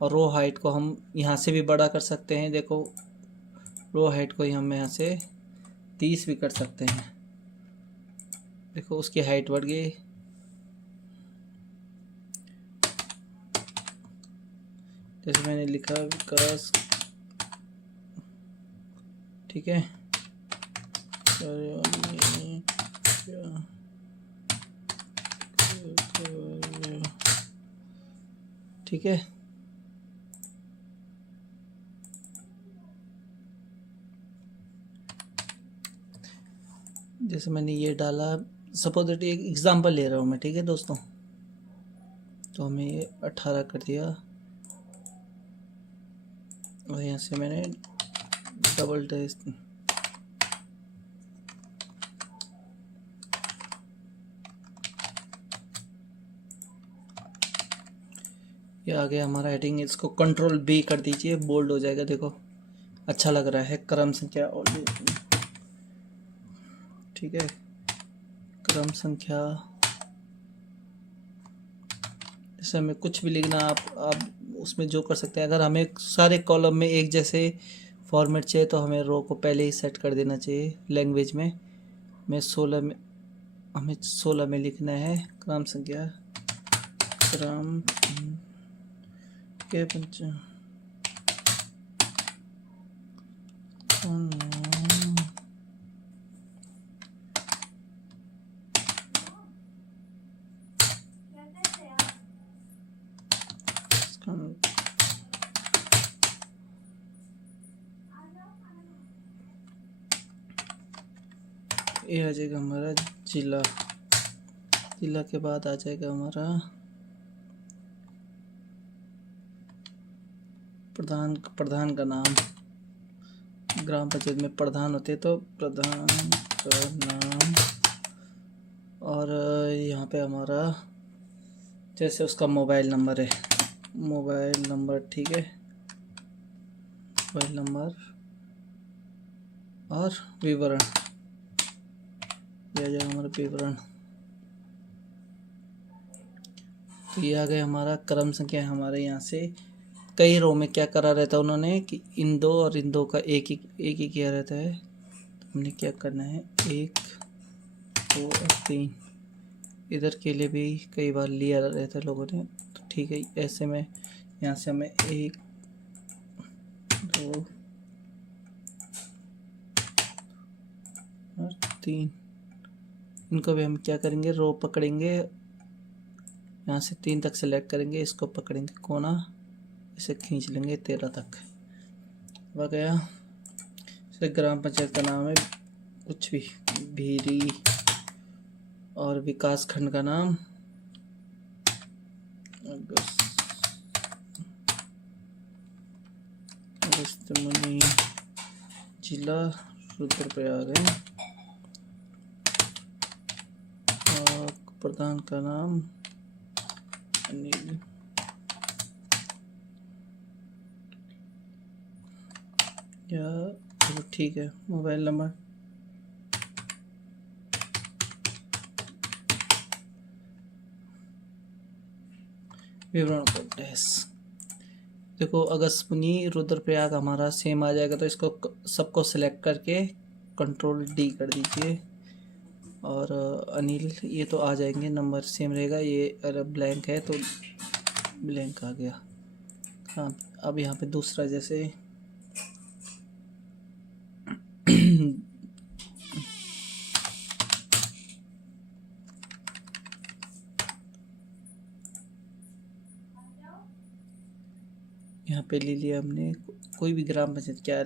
और रो हाइट को हम यहाँ से भी बड़ा कर सकते हैं। देखो रो हाइट को हम यहाँ से 30 भी कर सकते हैं। देखो उसकी हाइट बढ़ गई। जैसे मैंने लिखा विकास, ठीक है, ठीक है। जैसे मैंने ये डाला, सपोज एक एग्जांपल ले रहा हूँ मैं, ठीक है दोस्तों। तो हमें ये 18 कर दिया और यहाँ से मैंने डबल डैश, ये आ गया हमारा हेडिंग। इसको कंट्रोल B कर दीजिए, बोल्ड हो जाएगा। देखो अच्छा लग रहा है। क्रम संख्या ऑलरेडी, ठीक है, क्रम संख्या। जैसे हमें कुछ भी लिखना, आप उसमें जो कर सकते हैं। अगर हमें सारे कॉलम में एक जैसे फॉर्मेट चाहिए तो हमें रो को पहले ही सेट कर देना चाहिए। लैंग्वेज में हमें 16 में लिखना है। क्रम संख्या, क्रम के ये आ जाएगा हमारा जिला। जिला के बाद आ जाएगा हमारा प्रधान का नाम। ग्राम पंचायत में प्रधान होते हैं, तो प्रधान का नाम। और यहाँ पे हमारा जैसे उसका मोबाइल नंबर है, मोबाइल नंबर, ठीक है, मोबाइल नंबर और विवरण, यह जाएगा हमारा विवरण। तो ये आ गया हमारा क्रम संख्या। हमारे यहाँ से कई रो में क्या करा रहता है उन्होंने कि इन दो और इन दो का एक ही किया रहता है। तो हमने क्या करना है, 1, 2 और 3 इधर के लिए भी कई बार लिया रहता है लोगों ने। तो ठीक है, ऐसे में यहाँ से हमें 1, 2 3, इनको भी हम क्या करेंगे, रो पकड़ेंगे, यहाँ से 3 तक सेलेक्ट करेंगे, इसको पकड़ेंगे कोना, इसे खींच लेंगे 13 तक। वह गया। इसे ग्राम पंचायत का नाम है कुछ भी, भीरी, और विकास खंड का नाम अगस्त्यमुनि, जिला रुद्रप्रयाग है, और प्रधान का नाम अनिल। या चलो ठीक है, मोबाइल नंबर विवरण को डैश। देखो अगस्त्यमुनि रुद्रप्रयाग हमारा सेम आ जाएगा, तो इसको सबको सेलेक्ट करके कंट्रोल डी कर दीजिए, और अनिल ये तो आ जाएंगे, नंबर सेम रहेगा। ये अगर ब्लैंक है तो ब्लैंक आ गया। हाँ, अब यहाँ पे दूसरा जैसे यहाँ पे ले लिया हमने कोई भी ग्राम पंचायत, क्या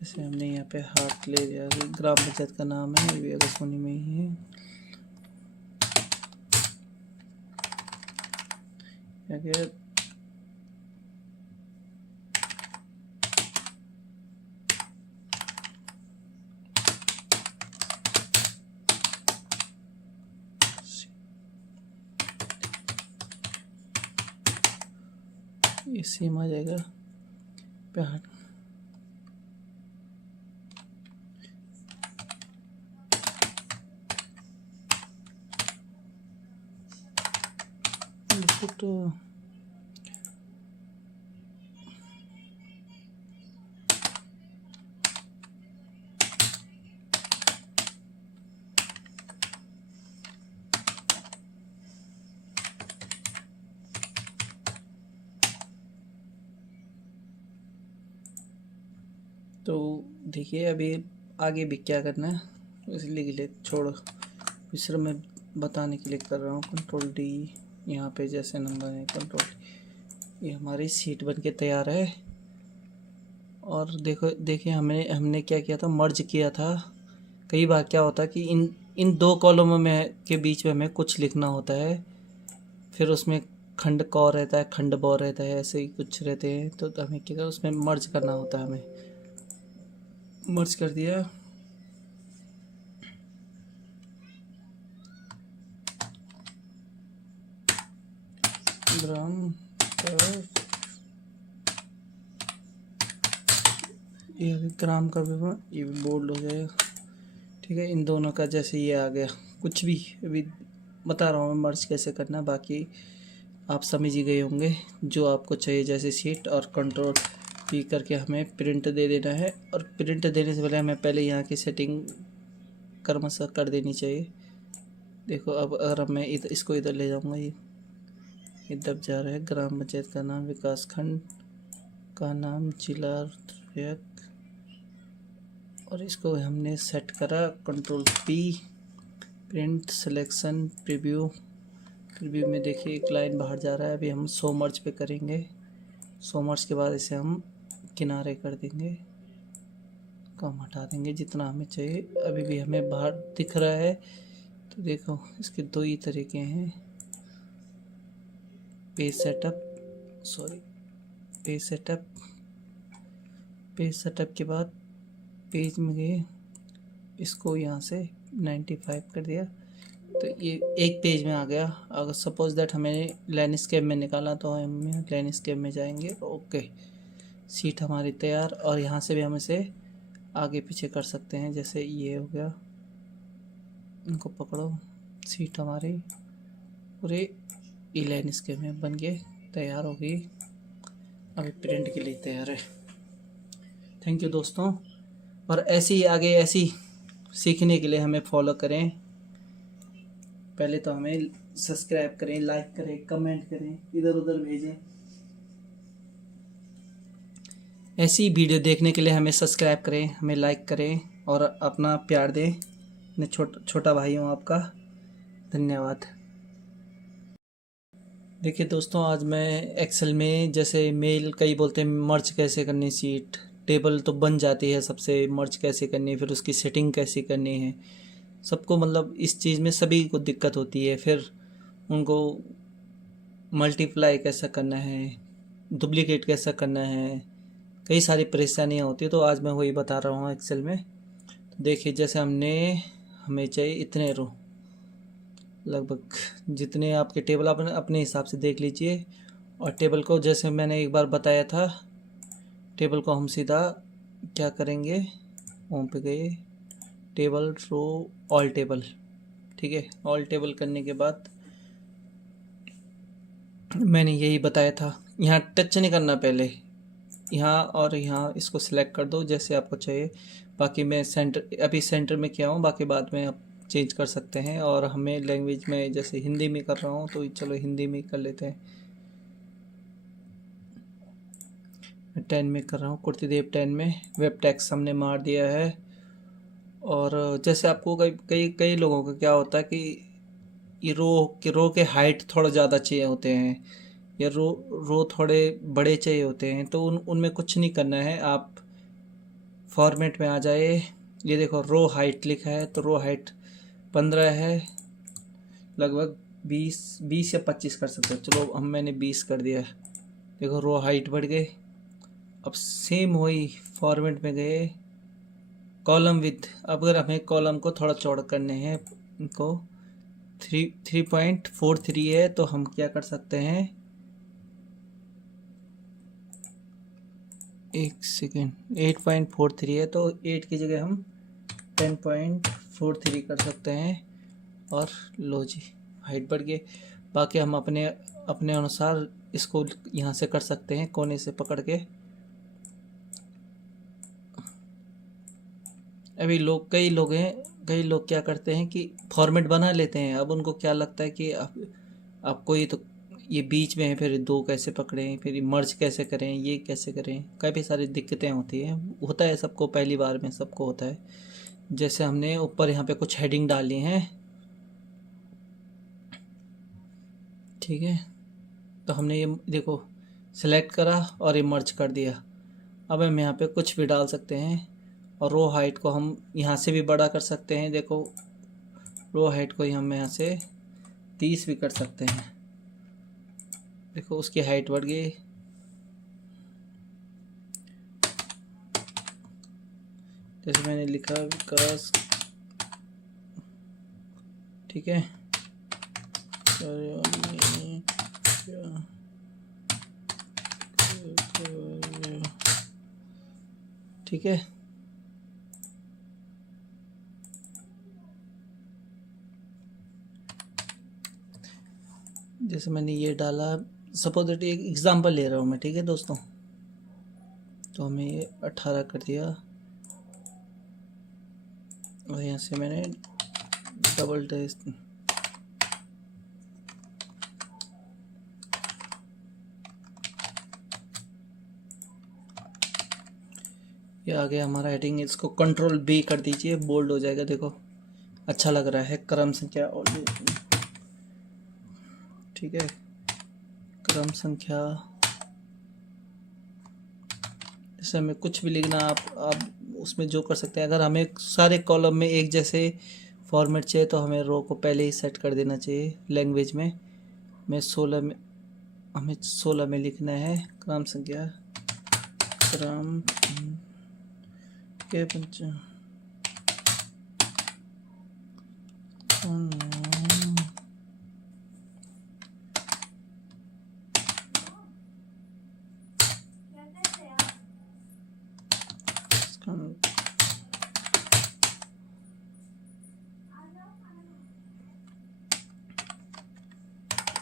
जैसे हमने यहाँ पे हाट ले लिया, ग्राम पंचायत का नाम है, ये भी अगस्त्यमुनि में ही है। अगर ये सेम आ जाएगा पहाड़। तो देखिए अभी आगे भी क्या करना है, इसलिए के लिए छोड़ो, सिर्फ मैं बताने के लिए कर रहा हूँ। कंट्रोल डी, यहाँ पे जैसे नंबर है कंट्रोल, ये हमारी सीट बन के तैयार है। और देखिए हमने क्या किया था, मर्ज किया था। कई बार क्या होता है कि इन 2 कॉलमों में के बीच में हमें कुछ लिखना होता है, फिर उसमें खंड क रहता है, खंड ब रहता है, ऐसे ही कुछ रहते हैं, तो हमें क्या उसमें मर्ज करना होता है। हमें मर्ज कर दिया। ग्राम ये अभी ग्राम का विवरण, ये भी बोल्ड हो जाएगा, ठीक है। इन दोनों का जैसे ये आ गया, कुछ भी अभी बता रहा हूँ मैं मर्ज कैसे करना, बाकी आप समझ ही गए होंगे जो आपको चाहिए। जैसे सीट और कंट्रोल पी करके हमें प्रिंट दे देना है, और प्रिंट देने से पहले हमें पहले यहाँ की सेटिंग क्रमशः कर देनी चाहिए। देखो अब अगर मैं इसको इधर ले जाऊँगा, ये दब जा रहा है। ग्राम पंचायत का नाम, विकास खंड का नाम, जिला रुद्रप्रयाग, और इसको हमने सेट करा control P, print, selection, preview. Preview में देखिए एक लाइन बाहर जा रहा है, अभी हम शो मर्ज पे करेंगे। शो मर्ज के बाद इसे हम किनारे कर देंगे, कम हटा देंगे जितना हमें चाहिए। अभी भी हमें बाहर दिख रहा है, तो देखो इसके 2 ही तरीके हैं, पेज सेटअप के बाद पेज में गए, इसको यहाँ से 95 कर दिया, तो ये एक पेज में आ गया। अगर सपोज दैट हमें लैंडस्केप में निकाला तो हम लैंडस्केप में जाएंगे। ओके, सीट हमारी तैयार, और यहाँ से भी हम इसे आगे पीछे कर सकते हैं। जैसे ये हो गया, इनको पकड़ो, सीट हमारी पूरे ई लैंडस्केप में बन के तैयार हो गई, अभी प्रिंट के लिए तैयार है। थैंक यू दोस्तों, और ऐसे ही आगे ऐसी सीखने के लिए हमें फॉलो करें। पहले तो हमें सब्सक्राइब करें, लाइक करें, कमेंट करें, इधर उधर भेजें, ऐसी वीडियो देखने के लिए हमें सब्सक्राइब करें, हमें लाइक करें और अपना प्यार दें। मैं छोटा भाई हूँ आपका। धन्यवाद। देखिए दोस्तों, आज मैं एक्सेल में जैसे मेल कई बोलते हैं मर्ज कैसे करनी, सीट टेबल तो बन जाती है सबसे, मर्ज कैसे करनी है, फिर उसकी सेटिंग कैसे करनी है, सबको मतलब इस चीज़ में सभी को दिक्कत होती है। फिर उनको मल्टीप्लाई कैसा करना है, डुप्लीकेट कैसा करना है, कई सारी परेशानियाँ होती है। तो आज मैं वही बता रहा हूँ एक्सेल में। तो देखिए, जैसे हमें चाहिए इतने रो, लगभग जितने आपके टेबल अपने हिसाब से देख लीजिए। और टेबल को जैसे मैंने एक बार बताया था, टेबल को हम सीधा क्या करेंगे, होम पे गए, टेबल रो ऑल टेबल, ठीक है। ऑल टेबल करने के बाद मैंने यही बताया था, यहाँ टच नहीं करना, पहले यहाँ और यहाँ इसको सिलेक्ट कर दो जैसे आपको चाहिए। बाकी मैं अभी सेंटर में किया हूँ, बाकी बाद में आप चेंज कर सकते हैं। और हमें लैंग्वेज में जैसे हिंदी में कर रहा हूँ तो चलो हिंदी में कर लेते हैं। 10 में कर रहा हूँ, कुर्तीदेव 10 में वेब टैक्स हमने मार दिया है। और जैसे आपको कई लोगों का क्या होता है कि ये रो के हाइट थोड़ा ज़्यादा चाहिए होते हैं, या रो थोड़े बड़े चाहिए होते हैं। तो उनमें कुछ नहीं करना है, आप फॉर्मेट में आ जाए। ये देखो रो हाइट लिखा है, तो रो हाइट 15 है, लगभग 20 या 25 कर सकते हो। चलो मैंने 20 कर दिया। देखो रो हाइट बढ़ गई। अब सेम वही फॉर्मेट में गए, कॉलम विथ, अगर हमें कॉलम को थोड़ा चौड़ा करने हैं, इनको 3.43 है, तो हम क्या कर सकते हैं, एक सेकेंड, 8.43 है तो 8 की जगह हम 10.43 कर सकते हैं। और लो जी, हाइट बढ़ गई। बाकी हम अपने अनुसार इसको यहाँ से कर सकते हैं, कोने से पकड़ के। अभी कई लोग क्या करते हैं कि फॉर्मेट बना लेते हैं। अब उनको क्या लगता है कि आपको ये बीच में है, फिर दो कैसे पकड़ें, फिर मर्ज कैसे करें, ये कैसे करें, काफ़ी सारी दिक्कतें होती हैं। होता है सबको, पहली बार में सबको होता है। जैसे हमने ऊपर यहाँ पे कुछ हेडिंग डाली हैं, ठीक है। तो हमने ये देखो सेलेक्ट करा और ये मर्ज कर दिया। अब हम यहाँ पे कुछ भी डाल सकते हैं। और रो हाइट को हम यहाँ से भी बड़ा कर सकते हैं। देखो रो हाइट को हम यहाँ से 30 भी कर सकते हैं। देखो उसकी हाइट बढ़ गई। जैसे मैंने लिखा विकास, ठीक है। ठीक है, जैसे मैंने ये डाला, सपोज एक एग्जांपल ले रहा हूँ मैं, ठीक है दोस्तों। तो हमें ये 18 कर दिया और यहाँ से मैंने डबल डैश, ये आ गया हमारा हेडिंग। इसको कंट्रोल B कर दीजिए, बोल्ड हो जाएगा। देखो अच्छा लग रहा है। क्रम संख्या, ठीक है, क्रम संख्या। जैसे हमें कुछ भी लिखना, आप उसमें जो कर सकते हैं। अगर हमें सारे कॉलम में एक जैसे फॉर्मेट चाहिए तो हमें रो को पहले ही सेट कर देना चाहिए। लैंग्वेज में हमें 16 में लिखना है, क्रम संख्या, क्रम के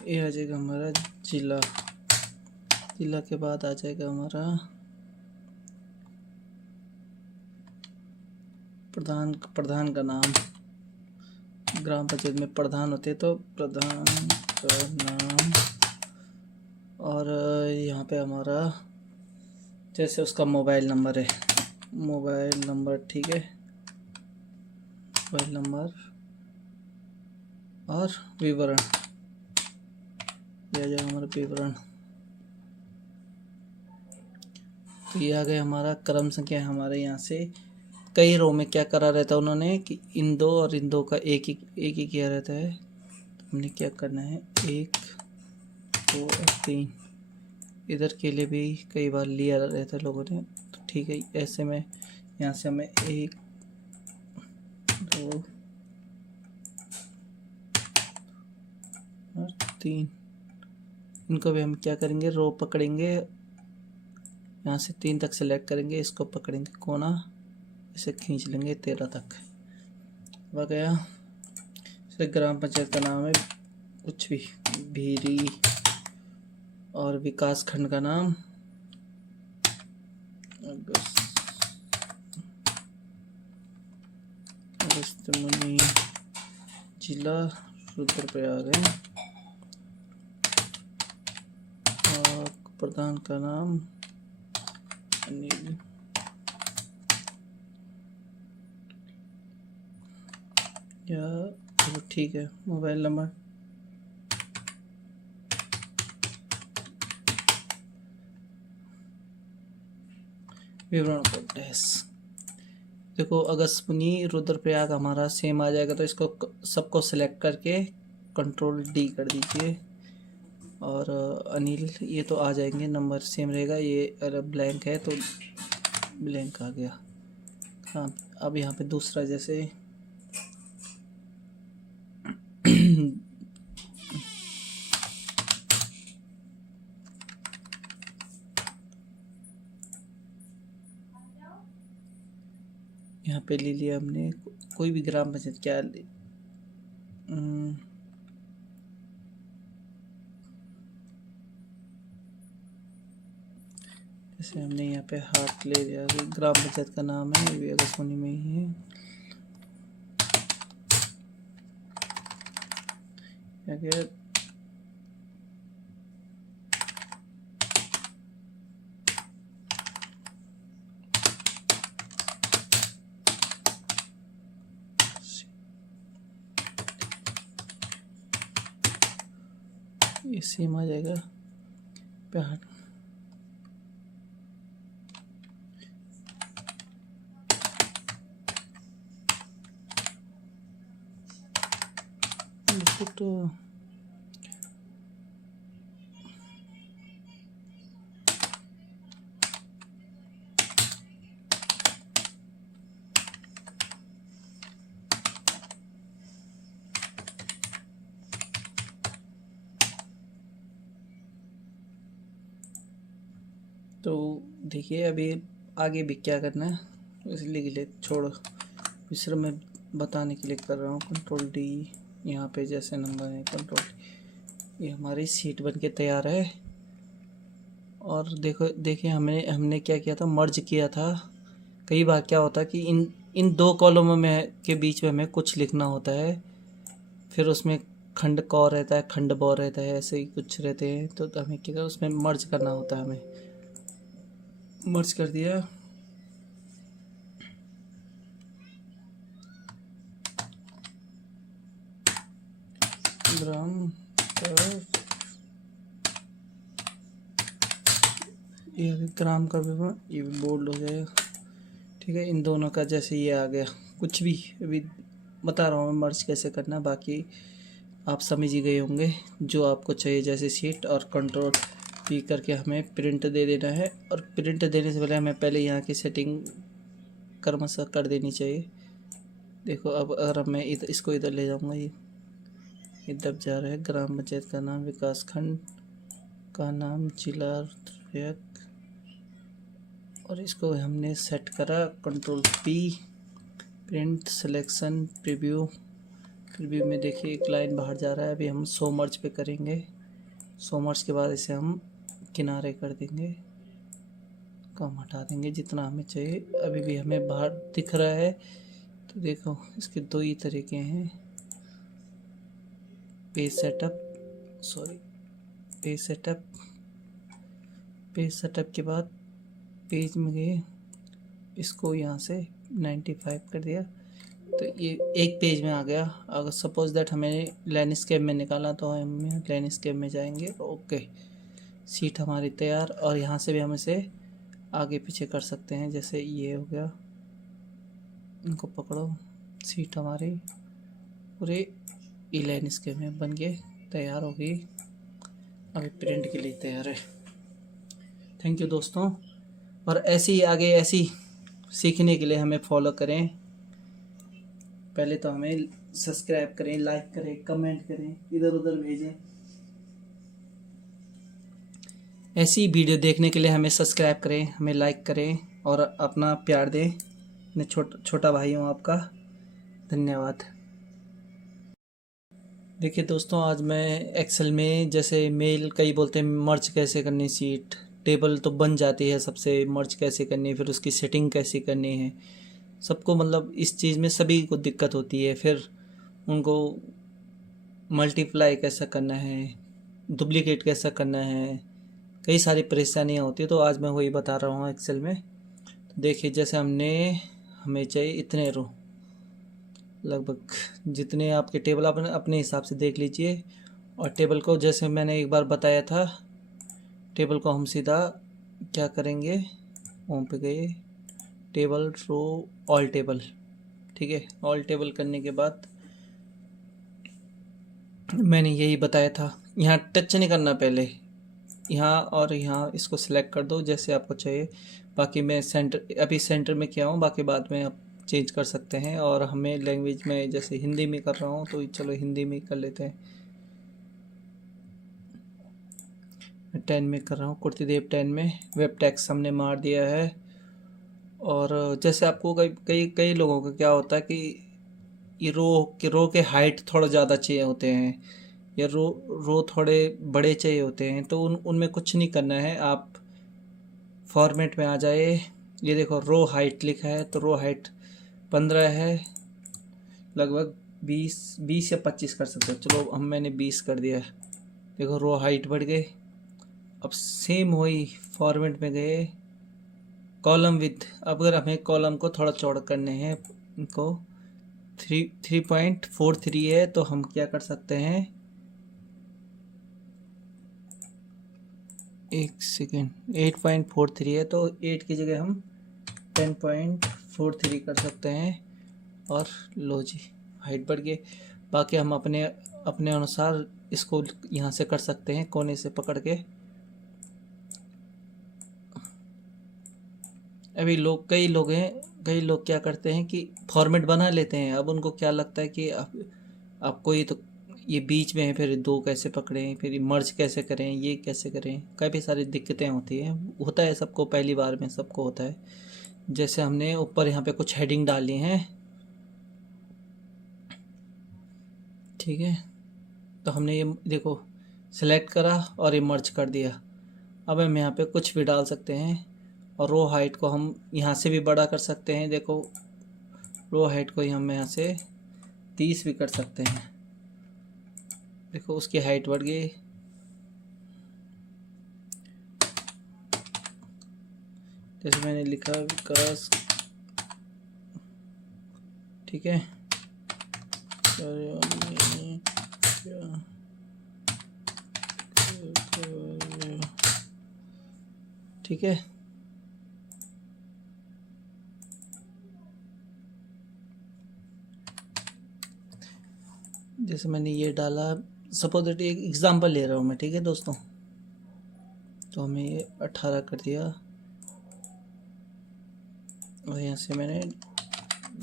ये आ जाएगा हमारा जिला। जिला के बाद आ जाएगा हमारा प्रधान का नाम। ग्राम पंचायत में प्रधान होते हैं तो प्रधान का नाम। और यहाँ पे हमारा जैसे उसका मोबाइल नंबर है, मोबाइल नंबर, ठीक है, मोबाइल नंबर और विवरण, यह जाएगा हमारा विवरण। तो ये आ गया हमारा क्रम संख्या। हमारे यहाँ से कई रो में क्या करा रहता है उन्होंने कि इन दो और इन दो का एक ही किया रहता है। तो हमने क्या करना है, 1 2 और 3 इधर के लिए भी कई बार लिया रहता है लोगों ने। तो ठीक है, ऐसे में यहाँ से हमें 1 2 और 3, इनको भी हम क्या करेंगे, रो पकड़ेंगे, यहाँ से 3 तक सेलेक्ट करेंगे, इसको पकड़ेंगे कोना, इसे खींच लेंगे 13 तक। वह गया। इसे ग्राम पंचायत का नाम है कुछ भी, भीरी, और विकास खंड का नाम अगस्त्यमुनि, जिला रुद्रप्रयाग है, और प्रधान का नाम अनिल। या चलो ठीक है, मोबाइल नंबर विवरण को डैश। देखो अगस्त्यमुनि रुद्रप्रयाग हमारा सेम आ जाएगा, तो इसको सबको सेलेक्ट करके कंट्रोल डी कर दीजिए। और अनिल ये तो आ जाएंगे, नंबर सेम रहेगा। ये अगर ब्लैंक है तो ब्लैंक आ गया। हाँ, अब यहाँ पे दूसरा जैसे यहाँ पे ले लिया हमने कोई भी ग्राम पंचायत, क्या जैसे हमने यहाँ पे हाथ ले लिया, ग्राम पंचायत का नाम है, ये भी अगस्त्यमुनि में ही है। अगर ये सेम आ जाएगा पहाड़। तो देखिए अभी आगे भी क्या करना है, इसलिए के लिए छोड़ो, विश्राम में बताने के लिए कर रहा हूँ। कंट्रोल डी, यहाँ पे जैसे नंबर है कंट्रोल, ये हमारी सीट बन के तैयार है। और देखिए हमने क्या किया था, मर्ज किया था। कई बार क्या होता है कि इन दो कॉलमों में के बीच में हमें कुछ लिखना होता है, फिर उसमें खंड क रहता है, खंड ब रहता है, ऐसे ही कुछ रहते हैं। तो हमें क्या उसमें मर्ज करना होता है, हमें मर्ज कर दिया। ग्राम ये अभी ग्राम का विवरण, ये भी बोल्ड हो जाएगा, ठीक है। इन दोनों का जैसे ये आ गया, कुछ भी अभी बता रहा हूँ मैं मर्ज कैसे करना, बाकी आप समझ ही गए होंगे जो आपको चाहिए। जैसे सीट और कंट्रोल पी करके हमें प्रिंट दे देना है, और प्रिंट देने से पहले हमें पहले यहाँ की सेटिंग क्रमशः कर देनी चाहिए। देखो अब अगर मैं इसको इधर ले जाऊँगा, ये दब जा रहा है। ग्राम पंचायत का नाम, विकास खंड का नाम, जिला रुद्रप्रयाग, और इसको हमने सेट करा control P, print, selection, preview. Preview में देखिए एक लाइन बाहर जा रहा है, अभी हम शो मर्ज पे करेंगे। शो मर्ज के बाद इसे हम किनारे कर देंगे, कम हटा देंगे जितना हमें चाहिए। अभी भी हमें बाहर दिख रहा है, तो देखो इसके दो ही तरीके हैं, पेज सेटअप के बाद पेज में गए, इसको यहाँ से 95 कर दिया तो ये एक पेज में आ गया। अगर सपोज दैट हमें लैंडस्केप में निकाला तो हम लैंडस्केप में जाएंगे। ओके, सीट हमारी तैयार। और यहाँ से भी हम इसे आगे पीछे कर सकते हैं, जैसे ये हो गया, इनको पकड़ो, सीट हमारी पूरे ई लैंडस्केप में बन के तैयार हो गई। अभी प्रिंट के लिए तैयार है। थैंक यू दोस्तों, और ऐसे ही आगे ऐसी सीखने के लिए हमें फॉलो करें। पहले तो हमें सब्सक्राइब करें, लाइक करें, कमेंट करें, इधर उधर भेजें। ऐसी वीडियो देखने के लिए हमें सब्सक्राइब करें, हमें लाइक करें और अपना प्यार दें। मैं छोटा भाई हूँ आपका। धन्यवाद। देखिए दोस्तों, आज मैं एक्सेल में जैसे मेल कई बोलते हैं मर्ज कैसे करनी, सीट टेबल तो बन जाती है सबसे, मर्ज कैसे करनी है, फिर उसकी सेटिंग कैसे करनी है, सबको मतलब इस चीज़ में सभी को दिक्कत होती है। फिर उनको मल्टीप्लाई कैसा करना है, डुप्लीकेट कैसा करना है, कई सारी परेशानियाँ होती है। तो आज मैं वही बता रहा हूँ एक्सेल में। तो देखिए, जैसे हमें चाहिए इतने रो, लगभग जितने आपके टेबल अपने हिसाब से देख लीजिए। और टेबल को जैसे मैंने एक बार बताया था, टेबल को हम सीधा क्या करेंगे, होम पे गए, टेबल रो ऑल टेबल, ठीक है। ऑल टेबल करने के बाद मैंने यही बताया था, यहाँ टच नहीं करना, पहले यहाँ और यहाँ इसको सिलेक्ट कर दो जैसे आपको चाहिए। बाकी मैं अभी सेंटर में किया हूँ, बाकी बाद में आप चेंज कर सकते हैं। और हमें लैंग्वेज में जैसे हिंदी में कर रहा हूँ तो चलो हिंदी में कर लेते हैं। 10 में कर रहा हूँ, कुर्तीदेव 10 में वेब टैक्स हमने मार दिया है। और जैसे आपको कई लोगों का क्या होता है कि ये रो के हाइट थोड़ा ज़्यादा चाहिए होते हैं, या रो थोड़े बड़े चाहिए होते हैं, तो उनमें कुछ नहीं करना है। आप फॉर्मेट में आ जाए, ये देखो रो हाइट लिखा है, तो रो हाइट 15 है, लगभग 20 या 25 कर सकते हो। चलो मैंने 20 कर दिया। देखो रो हाइट बढ़ गई। अब सेम वही फॉर्मेट में गए, कॉलम विथ, अगर हमें कॉलम को थोड़ा चौड़ा करने हैं, इनको 3.43 है, तो हम क्या कर सकते हैं, एक सेकेंड, 8.43 है तो 8 की जगह हम 10.43 कर सकते हैं। और लो जी, हाइट बढ़ गई। बाकी हम अपने अनुसार इसको यहाँ से कर सकते हैं, कोने से पकड़ के। अभी कई लोग क्या करते हैं कि फॉर्मेट बना लेते हैं। अब उनको क्या लगता है कि आपको ये बीच में है, फिर दो कैसे पकड़ें, फिर मर्ज कैसे करें, ये कैसे करें, काफ़ी सारी दिक्कतें होती हैं। होता है सबको, पहली बार में सबको होता है। जैसे हमने ऊपर यहाँ पे कुछ हेडिंग डाली हैं, ठीक है, तो हमने ये देखो सेलेक्ट करा और ये मर्ज कर दिया। अब हम यहाँ पे कुछ भी डाल सकते हैं। और रो हाइट को हम यहाँ से भी बड़ा कर सकते हैं। देखो रो हाइट को हम यहाँ से 30 भी कर सकते हैं। देखो उसकी हाइट बढ़ गई। जैसे मैंने लिखा विकास, ठीक है, ठीक है। जैसे मैंने ये डाला, सपोज एक एग्जांपल ले रहा हूँ मैं, ठीक है दोस्तों। तो हमें ये 18 कर दिया और यहाँ से मैंने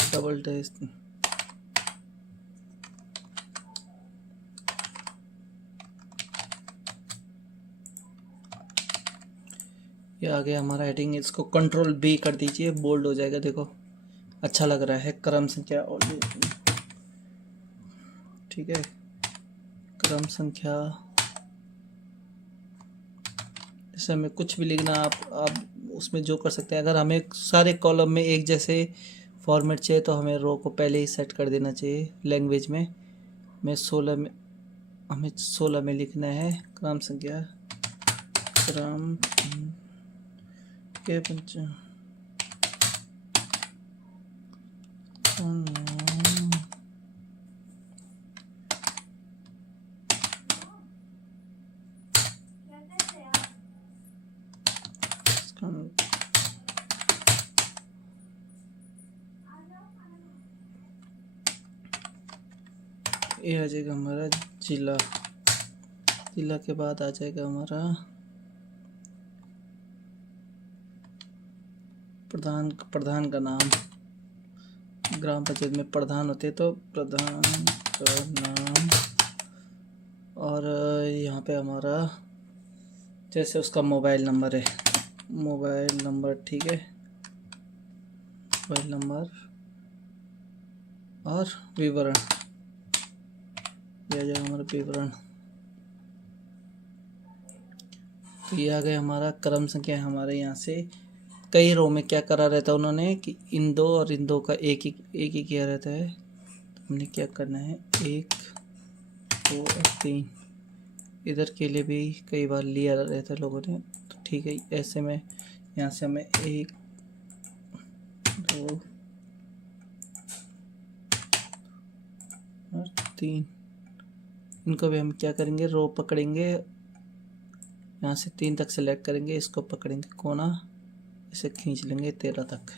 डबल डैश, ये आ गया हमारा हेडिंग। इसको कंट्रोल B कर दीजिए, बोल्ड हो जाएगा। देखो अच्छा लग रहा है। क्रम संख्या, ठीक है, क्रम संख्या। जैसे हमें कुछ भी लिखना, आप उसमें जो कर सकते हैं। अगर हमें सारे कॉलम में एक जैसे फॉर्मेट चाहिए तो हमें रो को पहले ही सेट कर देना चाहिए। लैंग्वेज में हमें 16 में लिखना है क्रम संख्या, क्रम के पंच ये आ जाएगा हमारा जिला। जिला के बाद आ जाएगा हमारा प्रधान का नाम। ग्राम पंचायत में प्रधान होते तो प्रधान का नाम। और यहाँ पे हमारा जैसे उसका मोबाइल नंबर है, मोबाइल नंबर, ठीक है, मोबाइल नंबर और विवरण, यह जाएगा हमारा विवरण। तो ये आ गया हमारा क्रम संख्या। हमारे यहाँ से कई रो में क्या करा रहता है उन्होंने कि इन दो और इन दो का एक ही किया रहता है। तो हमने क्या करना है, 1 2 और 3 इधर के लिए भी कई बार लिया रहता है लोगों ने। तो ठीक है, ऐसे में यहाँ से हमें 1 2 और 3 इनको भी हम क्या करेंगे, रो पकड़ेंगे, यहाँ से 3 तक सेलेक्ट करेंगे, इसको पकड़ेंगे कोना, इसे खींच लेंगे 13 तक।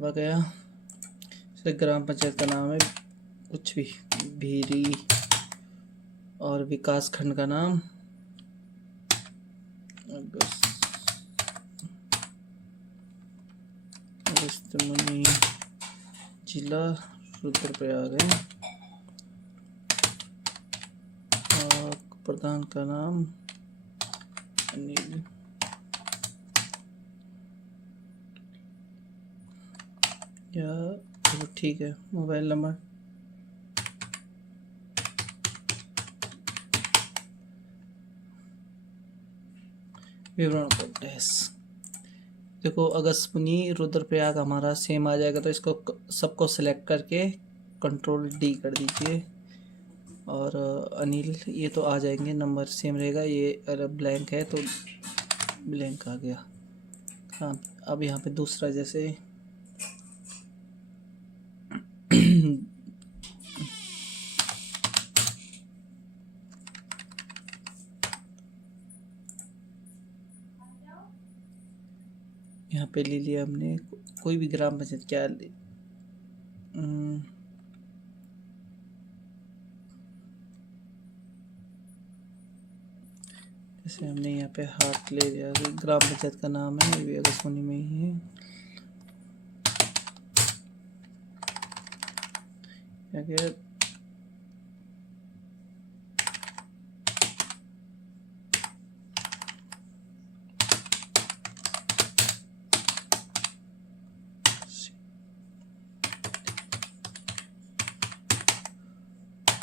वह गया। इसे ग्राम पंचायत का नाम है कुछ भी, भीरी, और विकास खंड का नाम अगस्त्यमुनि, जिला रुद्रप्रयाग है, और प्रधान का नाम अनिल। या चलो ठीक है, मोबाइल नंबर विवरण को डैश। देखो अगस्त्यमुनि रुद्रप्रयाग हमारा सेम आ जाएगा, तो इसको सबको सेलेक्ट करके कंट्रोल D कर दीजिए। और अनिल ये तो आ जाएंगे, नंबर सेम रहेगा। ये अगर ब्लैंक है तो ब्लैंक आ गया। हाँ, अब यहाँ पे दूसरा जैसे यहाँ पे ले लिया हमने कोई भी ग्राम पंचायत, क्या जैसे हमने यहाँ पे हाथ ले लिया, ग्राम पंचायत का नाम है, ये भी अगस्त्यमुनि में ही है। अगर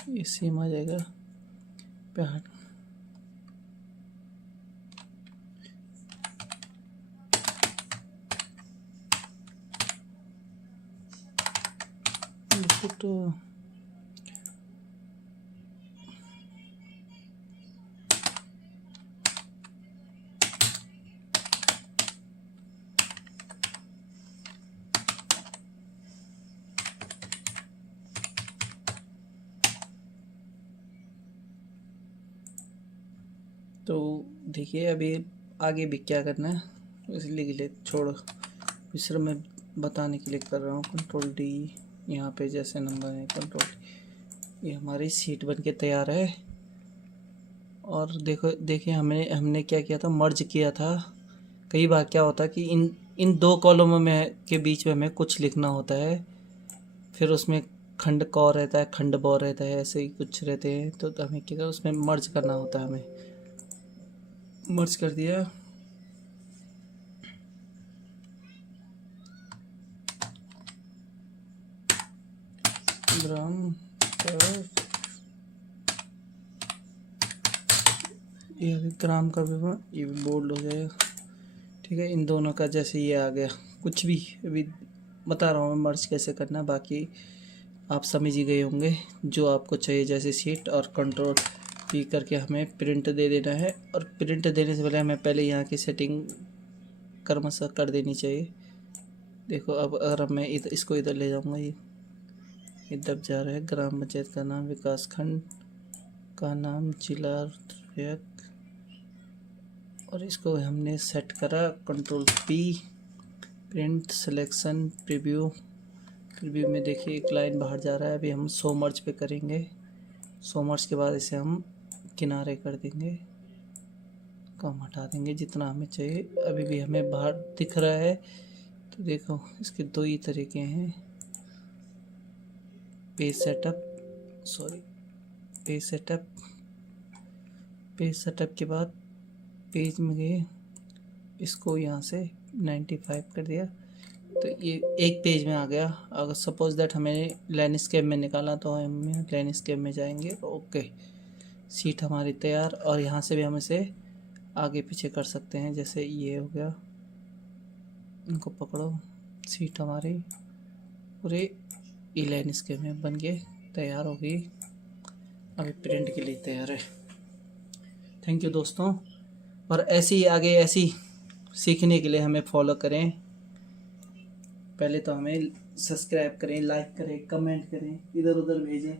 ये सेम आ जाएगा पहाड़। तो देखिए अभी आगे भी क्या करना है, इसलिए के लिए छोड़ो, सिर्फ मैं बताने के लिए कर रहा हूँ। कंट्रोल D, यहाँ पे जैसे नंबर है कंट्रोल, ये हमारी सीट बन के तैयार है। और देखिए हमने क्या किया था, मर्ज किया था। कई बार क्या होता है कि इन दो कॉलमों में के बीच में हमें कुछ लिखना होता है, फिर उसमें खंड क रहता है, खंड ब रहता है, ऐसे ही कुछ रहते हैं। तो हमें क्या करना, उसमें मर्ज करना होता है। हमें मर्ज कर दिया। ग्राम ये ग्राम का विवरण, ये भी बोल्ड हो जाएगा, ठीक है। इन दोनों का जैसे ये आ गया, कुछ भी अभी बता रहा हूँ मैं मर्ज कैसे करना, बाकी आप समझ ही गए होंगे जो आपको चाहिए। जैसे सीट और कंट्रोल P करके हमें प्रिंट दे देना है। और प्रिंट देने से पहले हमें पहले यहाँ की सेटिंग क्रमशः कर देनी चाहिए। देखो अब अगर मैं इसको इधर ले जाऊंगा, ये दब जा रहा है। ग्राम पंचायत का नाम, विकास खंड का नाम, जिला रैक, और इसको हमने सेट करा। Control P, print, selection, preview. Preview में देखिए एक लाइन बाहर जा रहा है। अभी हम शो मर्ज पे करेंगे। शो मर्ज के बाद इसे हम किनारे कर देंगे, कम हटा देंगे जितना हमें चाहिए। अभी भी हमें बाहर दिख रहा है। तो देखो इसके दो ही तरीके हैं, पेज सेटअप, पेज सेटअप के बाद पेज में गए, इसको यहाँ से 95 कर दिया तो ये एक पेज में आ गया। अगर सपोज दैट हमें लैंडस्केप में निकाला तो हम लैंडस्केप में जाएंगे। ओके, सीट हमारी तैयार। और यहाँ से भी हम इसे आगे पीछे कर सकते हैं, जैसे ये हो गया। इनको पकड़ो, सीट हमारी पूरे ई लैंडस्केप में बन के तैयार हो गई। अभी प्रिंट के लिए तैयार है। थैंक यू दोस्तों, और ऐसे ही आगे ऐसी सीखने के लिए हमें फॉलो करें। पहले तो हमें सब्सक्राइब करें, लाइक करें, कमेंट करें, इधर उधर भेजें।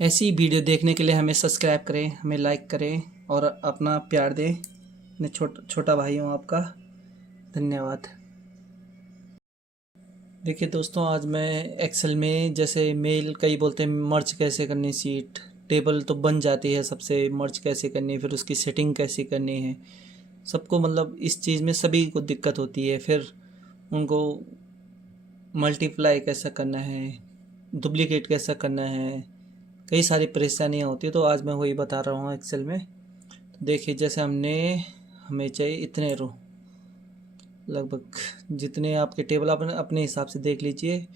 ऐसी वीडियो देखने के लिए हमें सब्सक्राइब करें, हमें लाइक करें और अपना प्यार दें। मैं छोटा भाई हूँ आपका। धन्यवाद। देखिए दोस्तों, आज मैं एक्सेल में जैसे मेल कई बोलते हैं मर्ज कैसे करनी, सीट टेबल तो बन जाती है सबसे, मर्ज कैसे करनी है, फिर उसकी सेटिंग कैसे करनी है, सबको मतलब इस चीज़ में सभी को दिक्कत होती है। फिर उनको मल्टीप्लाई कैसा करना है, डुप्लीकेट कैसा करना है, कई सारी परेशानियाँ होती है। तो आज मैं वही बता रहा हूँ एक्सेल में। तो देखिए जैसे हमें चाहिए इतने रो, लगभग जितने आपके टेबल अपने हिसाब से देख लीजिए।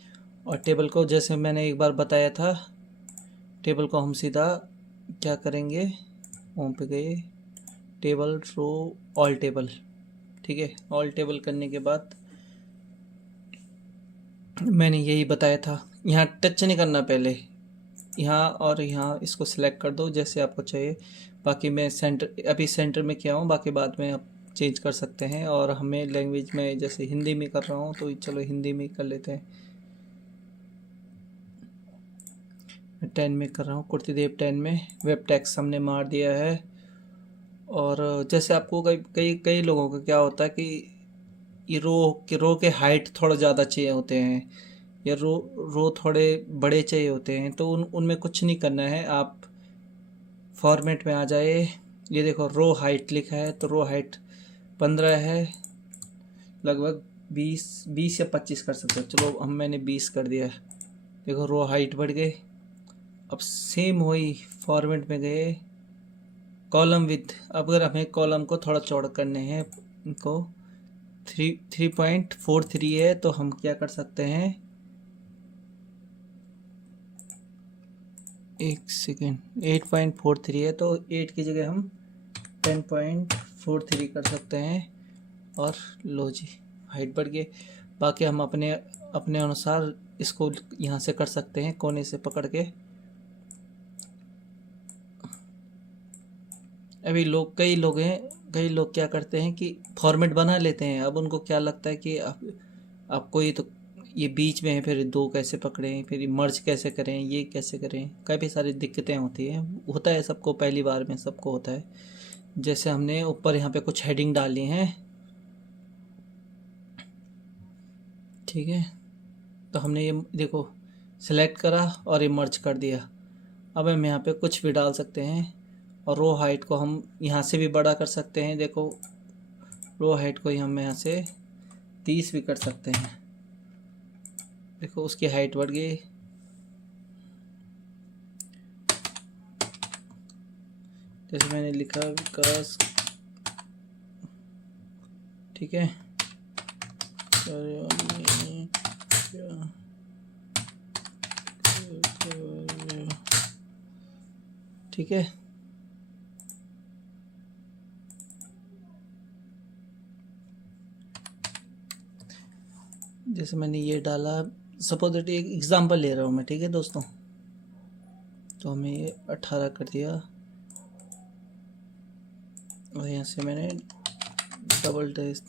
और टेबल को जैसे मैंने एक बार बताया था, टेबल को हम सीधा क्या करेंगे, होम पे गए, टेबल, रो, ऑल टेबल। ठीक है, ऑल टेबल करने के बाद मैंने यही बताया था, यहाँ टच नहीं करना, पहले यहाँ और यहाँ इसको सिलेक्ट कर दो जैसे आपको चाहिए। बाकी मैं अभी सेंटर में किया हूँ, बाकी बाद में आप चेंज कर सकते हैं। और हमें लैंग्वेज में जैसे हिंदी में कर रहा हूँ तो चलो हिंदी में कर लेते हैं। 10 में कर रहा हूँ, कुर्तीदेव 10 में वेब टैक्स हमने मार दिया है। और जैसे आपको कई लोगों का क्या होता है कि ये रो के हाइट थोड़ा ज़्यादा चाहिए होते हैं, या रो थोड़े बड़े चाहिए होते हैं। तो उनमें कुछ नहीं करना है, आप फॉर्मेट में आ जाए। ये देखो रो हाइट लिखा है, तो रो हाइट 15 है, लगभग 20 या 25 कर सकते हो। चलो मैंने 20 कर दिया। देखो रो हाइट बढ़ गई। अब सेम वही फॉर्मेट में गए, कॉलम विथ। अब अगर हमें कॉलम को थोड़ा चौड़ा करने हैं, इनको 3.43 है, तो हम क्या कर सकते हैं, एक सेकेंड, 8.43 है तो 8 की जगह हम 10.43 कर सकते हैं। और लो जी, हाइट बढ़ गई। बाकी हम अपने अनुसार इसको यहाँ से कर सकते हैं, कोने से पकड़ के। अभी कई लोग क्या करते हैं कि फॉर्मेट बना लेते हैं। अब उनको क्या लगता है कि आपको ये बीच में है, फिर दो कैसे पकड़ें, फिर मर्ज कैसे करें, ये कैसे करें, काफ़ी सारी दिक्कतें होती हैं। होता है सबको, पहली बार में सबको होता है। जैसे हमने ऊपर यहाँ पे कुछ हेडिंग डाली हैं, ठीक है, तो हमने ये देखो सेलेक्ट करा और ये मर्ज कर दिया। अब हम यहाँ पे कुछ भी डाल सकते हैं। और रो हाइट को हम यहाँ से भी बड़ा कर सकते हैं। देखो रो हाइट को हम यहाँ से 30 भी कर सकते हैं। देखो उसकी हाइट बढ़ गई। जैसे मैंने लिखा विकास, ठीक है, ठीक है। जैसे मैंने ये डाला, सपोज एक एग्जांपल ले रहा हूँ मैं, ठीक है दोस्तों। तो हमें ये 18 कर दिया, और यहाँ से मैंने डबल डैश,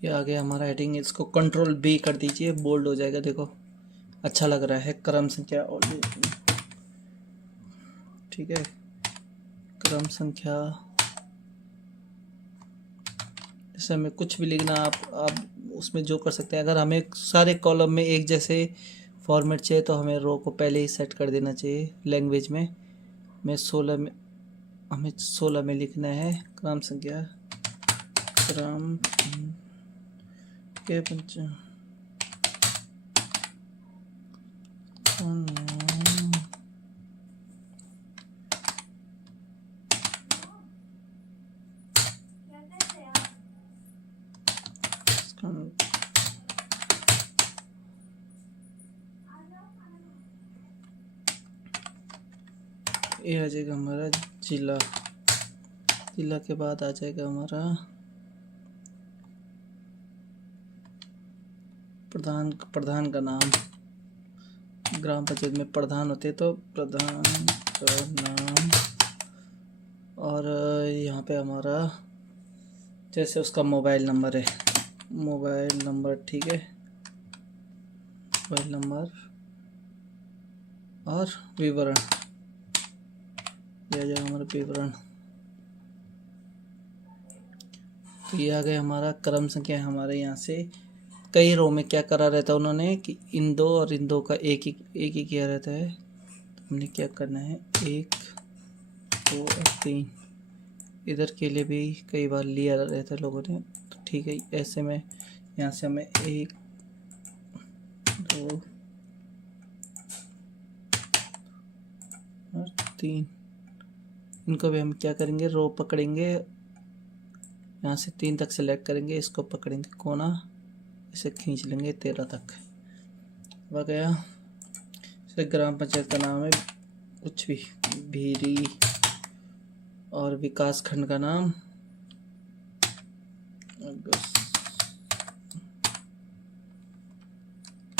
ये आ गया हमारा हेडिंग। इसको कंट्रोल B कर दीजिए, बोल्ड हो जाएगा। देखो अच्छा लग रहा है। क्रम संख्या और ठीक है, क्रम संख्या। जैसे हमें कुछ भी लिखना, आप उसमें जो कर सकते हैं। अगर हमें सारे कॉलम में एक जैसे फॉर्मेट चाहिए तो हमें रो को पहले ही सेट कर देना चाहिए लैंग्वेज में। हमें 16 में लिखना है क्रम संख्या, क्रम के ये आ जाएगा हमारा जिला। जिला के बाद आ जाएगा हमारा प्रधान का नाम। ग्राम पंचायत में प्रधान होते हैं तो प्रधान का नाम। और यहाँ पे हमारा जैसे उसका मोबाइल नंबर है, मोबाइल नंबर, ठीक है, मोबाइल नंबर और विवरण, यह जाएगा हमारा विवरण। तो ये आ गया हमारा क्रम संख्या। हमारे यहाँ से कई रो में क्या करा रहता है उन्होंने कि इन दो और इन दो का एक ही किया रहता है। तो हमने क्या करना है, 1 2 और 3 इधर के लिए भी कई बार लिया रहता है लोगों ने। तो ठीक है, ऐसे में यहाँ से हमें 1 2 और 3, इनको भी हम क्या करेंगे, रो पकड़ेंगे, यहाँ से 3 तक सेलेक्ट करेंगे, इसको पकड़ेंगे कोना, इसे खींच लेंगे 13 तक। वह गया। इसे ग्राम पंचायत का नाम है कुछ भी, भीरी, और विकास खंड का नाम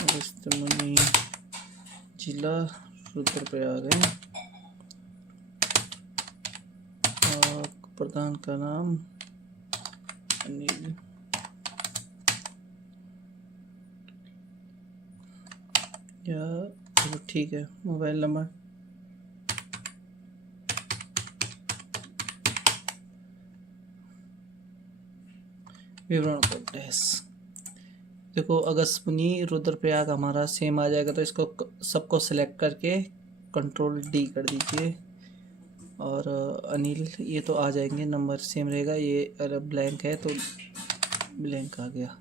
अगस्त्यमुनि, जिला रुद्रप्रयाग है, और प्रधान का नाम अनिल। या चलो ठीक है, मोबाइल नंबर, विवरण को डैश। देखो अगस्त्यमुनि रुद्रप्रयाग हमारा सेम आ जाएगा, तो इसको सबको सिलेक्ट करके कंट्रोल D कर दीजिए। और अनिल, ये तो आ जाएंगे, नंबर सेम रहेगा। ये अगर ब्लैंक है तो ब्लैंक आ गया।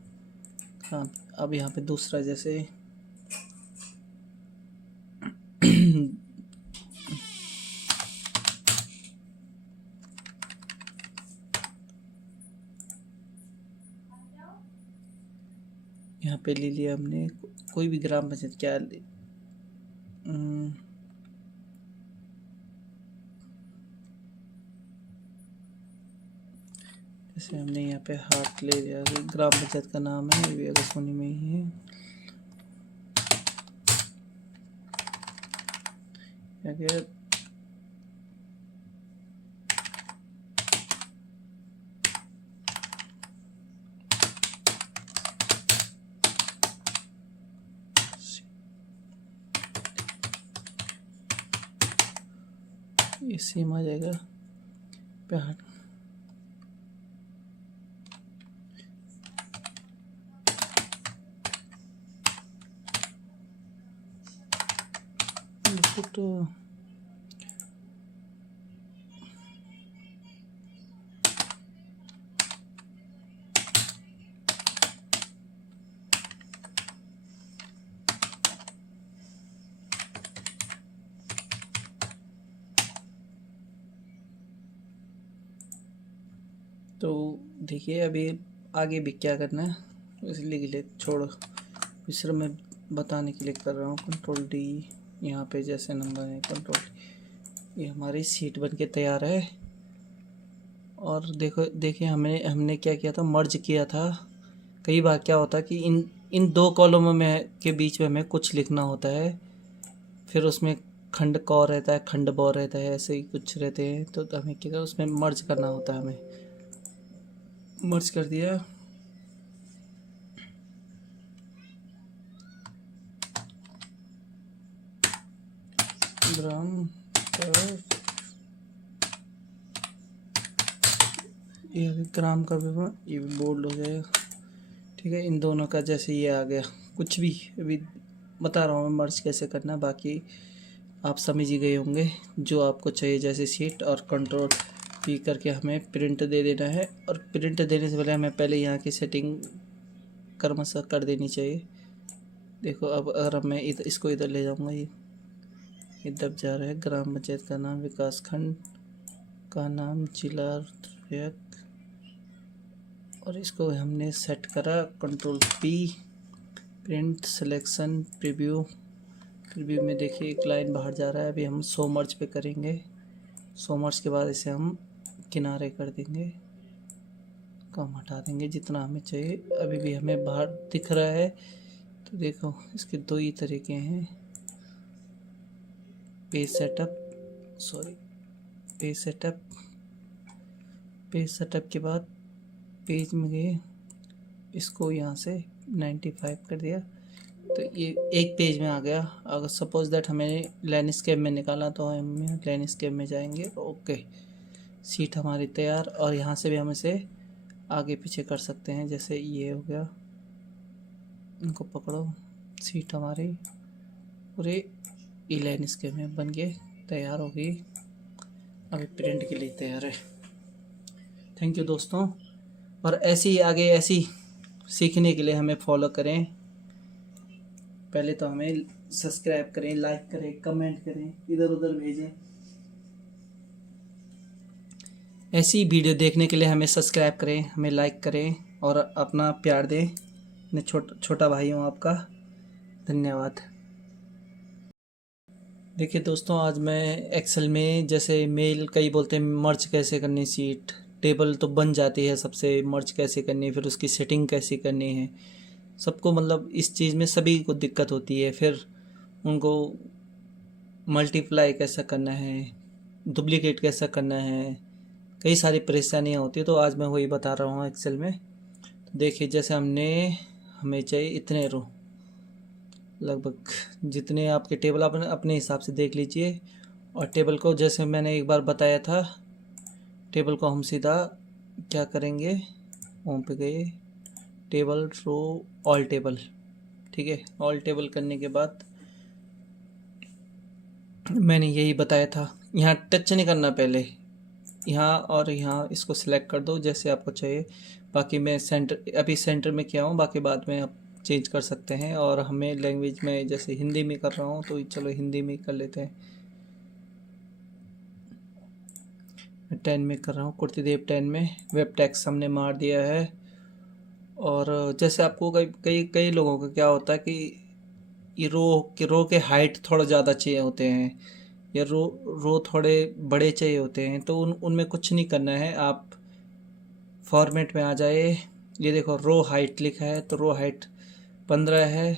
हाँ, अब यहाँ पे दूसरा जैसे यहाँ पे ले लिया हमने कोई भी ग्राम पंचायत, क्या जैसे हमने यहाँ पे हाट ले लिया, ग्राम पंचायत का नाम है, ये भी अगस्त्यमुनि में ही है। अगर ये सेम आ जाएगा पहाड़। तो देखिए अभी आगे भी क्या करना है, इसलिए के लिए छोड़ो, सिर्फ मैं बताने के लिए कर रहा हूँ। कंट्रोल D, यहाँ पे जैसे नंबर है कंट्रोल, ये हमारी सीट बन के तैयार है। और देखिए हमने क्या किया था, मर्ज किया था। कई बार क्या होता है कि इन दो कॉलमों में के बीच में हमें कुछ लिखना होता है, फिर उसमें खंड क रहता है, खंड ब रहता है, ऐसे ही कुछ रहते हैं। तो हमें क्या उसमें मर्ज करना होता है। हमें मर्ज कर दिया। ग्राम पर ये ग्राम का विवरण ये भी बोल्ड हो जाएगा। ठीक है, इन दोनों का जैसे ये आ गया, कुछ भी अभी बता रहा हूँ मैं मर्ज कैसे करना, बाकी आप समझ ही गए होंगे जो आपको चाहिए। जैसे सीट और कंट्रोल पी करके हमें प्रिंट दे देना है, और प्रिंट देने से पहले हमें पहले यहाँ की सेटिंग क्रमशः कर देनी चाहिए। देखो अब अगर मैं इसको इधर ले जाऊँगा, ये दब जा रहा है। ग्राम पंचायत का नाम, विकास खंड का नाम, जिला, और इसको हमने सेट करा। Control P, print, selection, preview. Preview में देखिए एक लाइन बाहर जा रहा है। अभी हम शो मर्ज पे करेंगे। शो मर्ज के बाद इसे हम किनारे कर देंगे, कम हटा देंगे जितना हमें चाहिए। अभी भी हमें बाहर दिख रहा है, तो देखो इसके दो ही तरीके हैं। पेज सेटअप के बाद पेज में गए, इसको यहाँ से 95 कर दिया, तो ये एक पेज में आ गया। अगर सपोज दैट हमें लैंडस्केप में निकाला तो हम लैंडस्केप में जाएंगे। ओके, सीट हमारी तैयार। और यहाँ से भी हम इसे आगे पीछे कर सकते हैं। जैसे ये हो गया, इनको पकड़ो, सीट हमारी पूरे ई लैंडस्केप में बन के तैयार हो गई। अभी प्रिंट के लिए तैयार है। थैंक यू दोस्तों, और ऐसे ही आगे ऐसी सीखने के लिए हमें फॉलो करें। पहले तो हमें सब्सक्राइब करें, लाइक करें, कमेंट करें, इधर उधर भेजें। ऐसी वीडियो देखने के लिए हमें सब्सक्राइब करें, हमें लाइक करें और अपना प्यार दें। मैं छोटा भाई हूँ आपका। धन्यवाद। देखिए दोस्तों, आज मैं एक्सेल में जैसे मेल कई बोलते हैं मर्ज कैसे करनी, सीट टेबल तो बन जाती है सबसे, मर्ज कैसे करनी है, फिर उसकी सेटिंग कैसे करनी है, सबको मतलब इस चीज़ में सभी को दिक्कत होती है। फिर उनको मल्टीप्लाई कैसा करना है, डुप्लीकेट कैसा करना है, कई सारी परेशानियाँ होती है। तो आज मैं वही बता रहा हूँ एक्सेल में। तो देखिए जैसे हमें चाहिए इतने रो, लगभग जितने आपके टेबल अपने हिसाब से देख लीजिए। और टेबल को जैसे मैंने एक बार बताया था, टेबल को हम सीधा क्या करेंगे, होम पे गए, टेबल, रो, ऑल टेबल। ठीक है, ऑल टेबल करने के बाद मैंने यही बताया था, यहाँ टच नहीं करना, पहले यहाँ और यहाँ इसको सिलेक्ट कर दो जैसे आपको चाहिए। बाकी मैं अभी सेंटर में किया हूँ, बाकी बाद में आप चेंज कर सकते हैं। और हमें लैंग्वेज में जैसे हिंदी में कर रहा हूँ तो चलो हिंदी में कर लेते हैं। 10 में कर रहा हूँ, कुर्तीदेव 10 में वेब टैक्स हमने मार दिया है। और जैसे आपको कई लोगों का क्या होता है कि ये रो के हाइट थोड़ा ज़्यादा चाहिए होते हैं, या रो थोड़े बड़े चाहिए होते हैं, तो उनमें कुछ नहीं करना है। आप फॉर्मेट में आ जाए, ये देखो रो हाइट लिखा है, तो रो हाइट 15 है,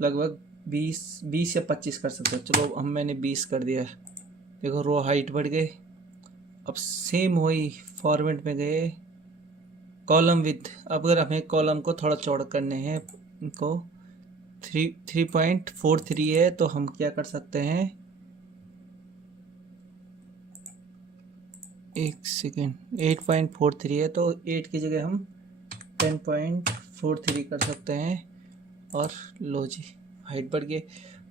लगभग 20 या 25 कर सकते हो। चलो मैंने 20 कर दिया। देखो रो हाइट बढ़ गई। अब सेम वही फॉर्मेट में गए, कॉलम विथ, अगर हमें कॉलम को थोड़ा चौड़ा करने हैं, इनको 3.43 है, तो हम क्या कर सकते हैं, एक सेकेंड, 8.43 है, तो 8 की जगह हम 10.43 कर सकते हैं। और लो जी, हाइट बढ़ गई।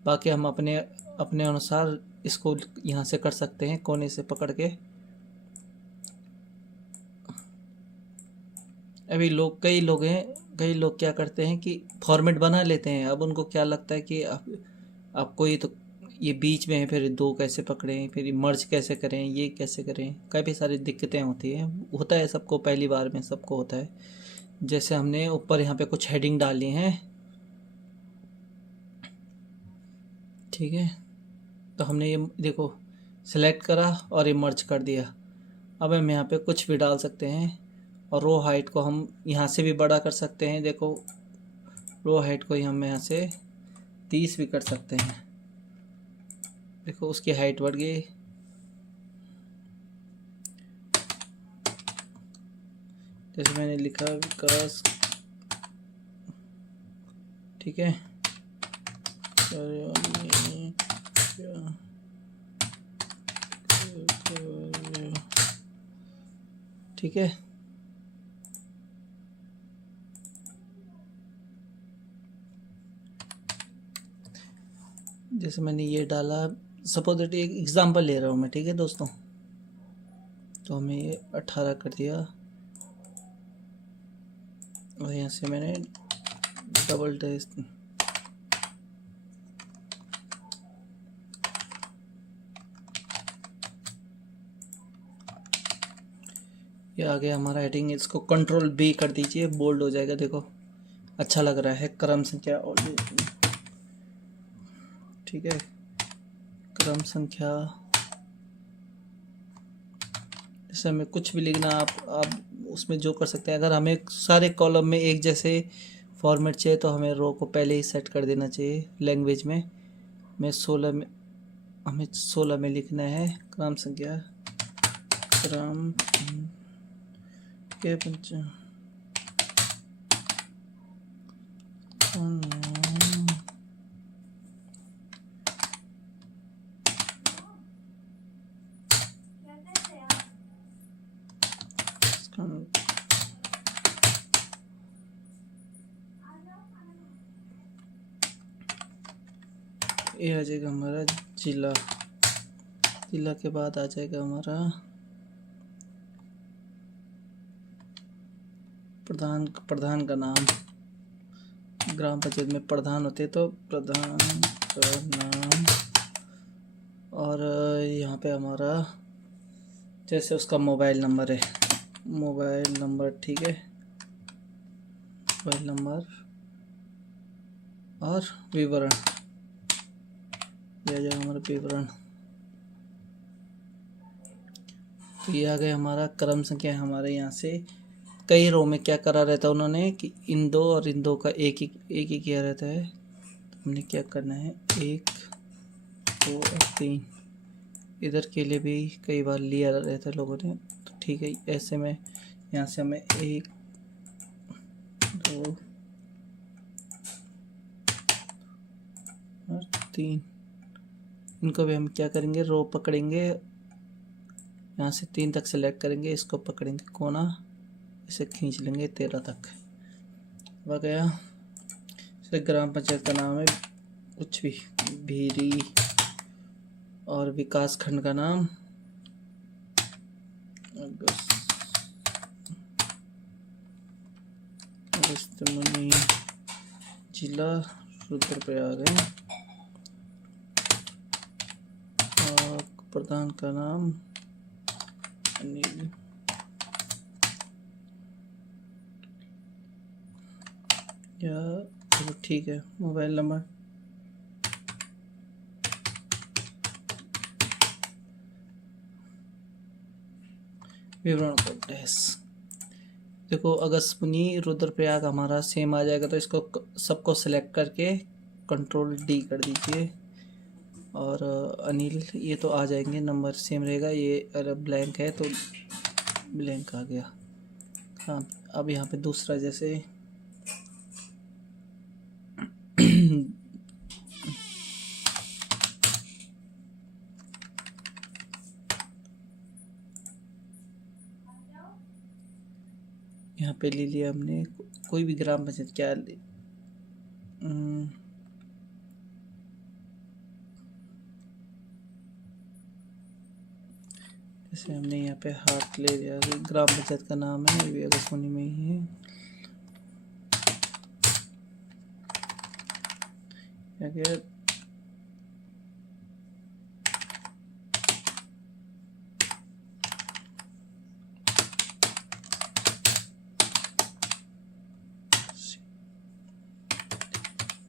बाकी हम अपने अनुसार इसको यहाँ से कर सकते हैं, कोने से पकड़ के। अभी कई लोग क्या करते हैं कि फॉर्मेट बना लेते हैं। अब उनको क्या लगता है कि आपको ये बीच में है, फिर दो कैसे पकड़ें, फिर मर्ज कैसे करें, ये कैसे करें, काफ़ी सारी दिक्कतें होती हैं। होता है सबको, पहली बार में सबको होता है। जैसे हमने ऊपर यहाँ पे कुछ हेडिंग डाली हैं, ठीक है, तो हमने ये देखो सेलेक्ट करा और ये मर्ज कर दिया। अब हम यहाँ पे कुछ भी डाल सकते हैं। और रो हाइट को हम यहाँ से भी बड़ा कर सकते हैं। देखो रो हाइट को ही हम यहाँ से 30 भी कर सकते हैं। देखो उसकी हाइट बढ़ गई। जैसे मैंने लिखा विकास, ठीक है, ठीक है। जैसे मैंने ये डाला, सपोज एक एग्जांपल ले रहा हूँ मैं, ठीक है दोस्तों। तो हमें ये 18 कर दिया और यहाँ से मैंने डबल डैश, ये आ गया हमारा हेडिंग। इसको कंट्रोल B कर दीजिए, बोल्ड हो जाएगा। देखो अच्छा लग रहा है। क्रम संख्या और, ठीक है, क्रम संख्या। जैसे हमें कुछ भी लिखना, आप उसमें जो कर सकते हैं। अगर हमें सारे कॉलम में एक जैसे फॉर्मेट चाहिए तो हमें रो को पहले ही सेट कर देना चाहिए लैंग्वेज में। हमें 16 में लिखना है क्रम संख्या, क्रम के ये आ जाएगा हमारा जिला। जिला के बाद आ जाएगा हमारा प्रधान का नाम। ग्राम पंचायत में प्रधान होते तो प्रधान का नाम। और यहाँ पे हमारा जैसे उसका मोबाइल नंबर है, मोबाइल नंबर, ठीक है, मोबाइल नंबर और विवरण, यह जाएगा हमारा विवरण। तो ये आ गया हमारा क्रम संख्या। हमारे यहाँ से कई रो में क्या करा रहता है उन्होंने कि इन दो और इन दो का एक ही किया रहता है। तो हमने क्या करना है, 1 2 और 3 इधर के लिए भी कई बार लिया रहता है लोगों ने। तो ठीक है, ऐसे में यहाँ से हमें 1 2 और 3, इनको भी हम क्या करेंगे, रो पकड़ेंगे, यहाँ से 3 तक सेलेक्ट करेंगे, इसको पकड़ेंगे कोना, इसे खींच लेंगे 13 तक। वह गया। जैसे ग्राम पंचायत का नाम है कुछ भी, भीरी, और विकास खंड का नाम अगस्त्यमुनि, जिला रुद्रप्रयाग है, और प्रधान का नाम अनिल। या चलो ठीक है, मोबाइल नंबर, विवरण को डैश। देखो अगस्त्यमुनि रुद्रप्रयाग हमारा सेम आ जाएगा। तो इसको सबको सेलेक्ट करके कंट्रोल D कर दीजिए। और अनिल, ये तो आ जाएंगे, नंबर सेम रहेगा। ये अगर ब्लैंक है तो ब्लैंक आ गया। हाँ, अब यहाँ पे दूसरा जैसे यहाँ पे ले लिया हमने कोई भी ग्राम पंचायत, क्या जैसे हमने यहाँ पे हाथ ले लिया, ग्राम पंचायत का नाम है, ये भी अगस्त्यमुनि में ही है। क्या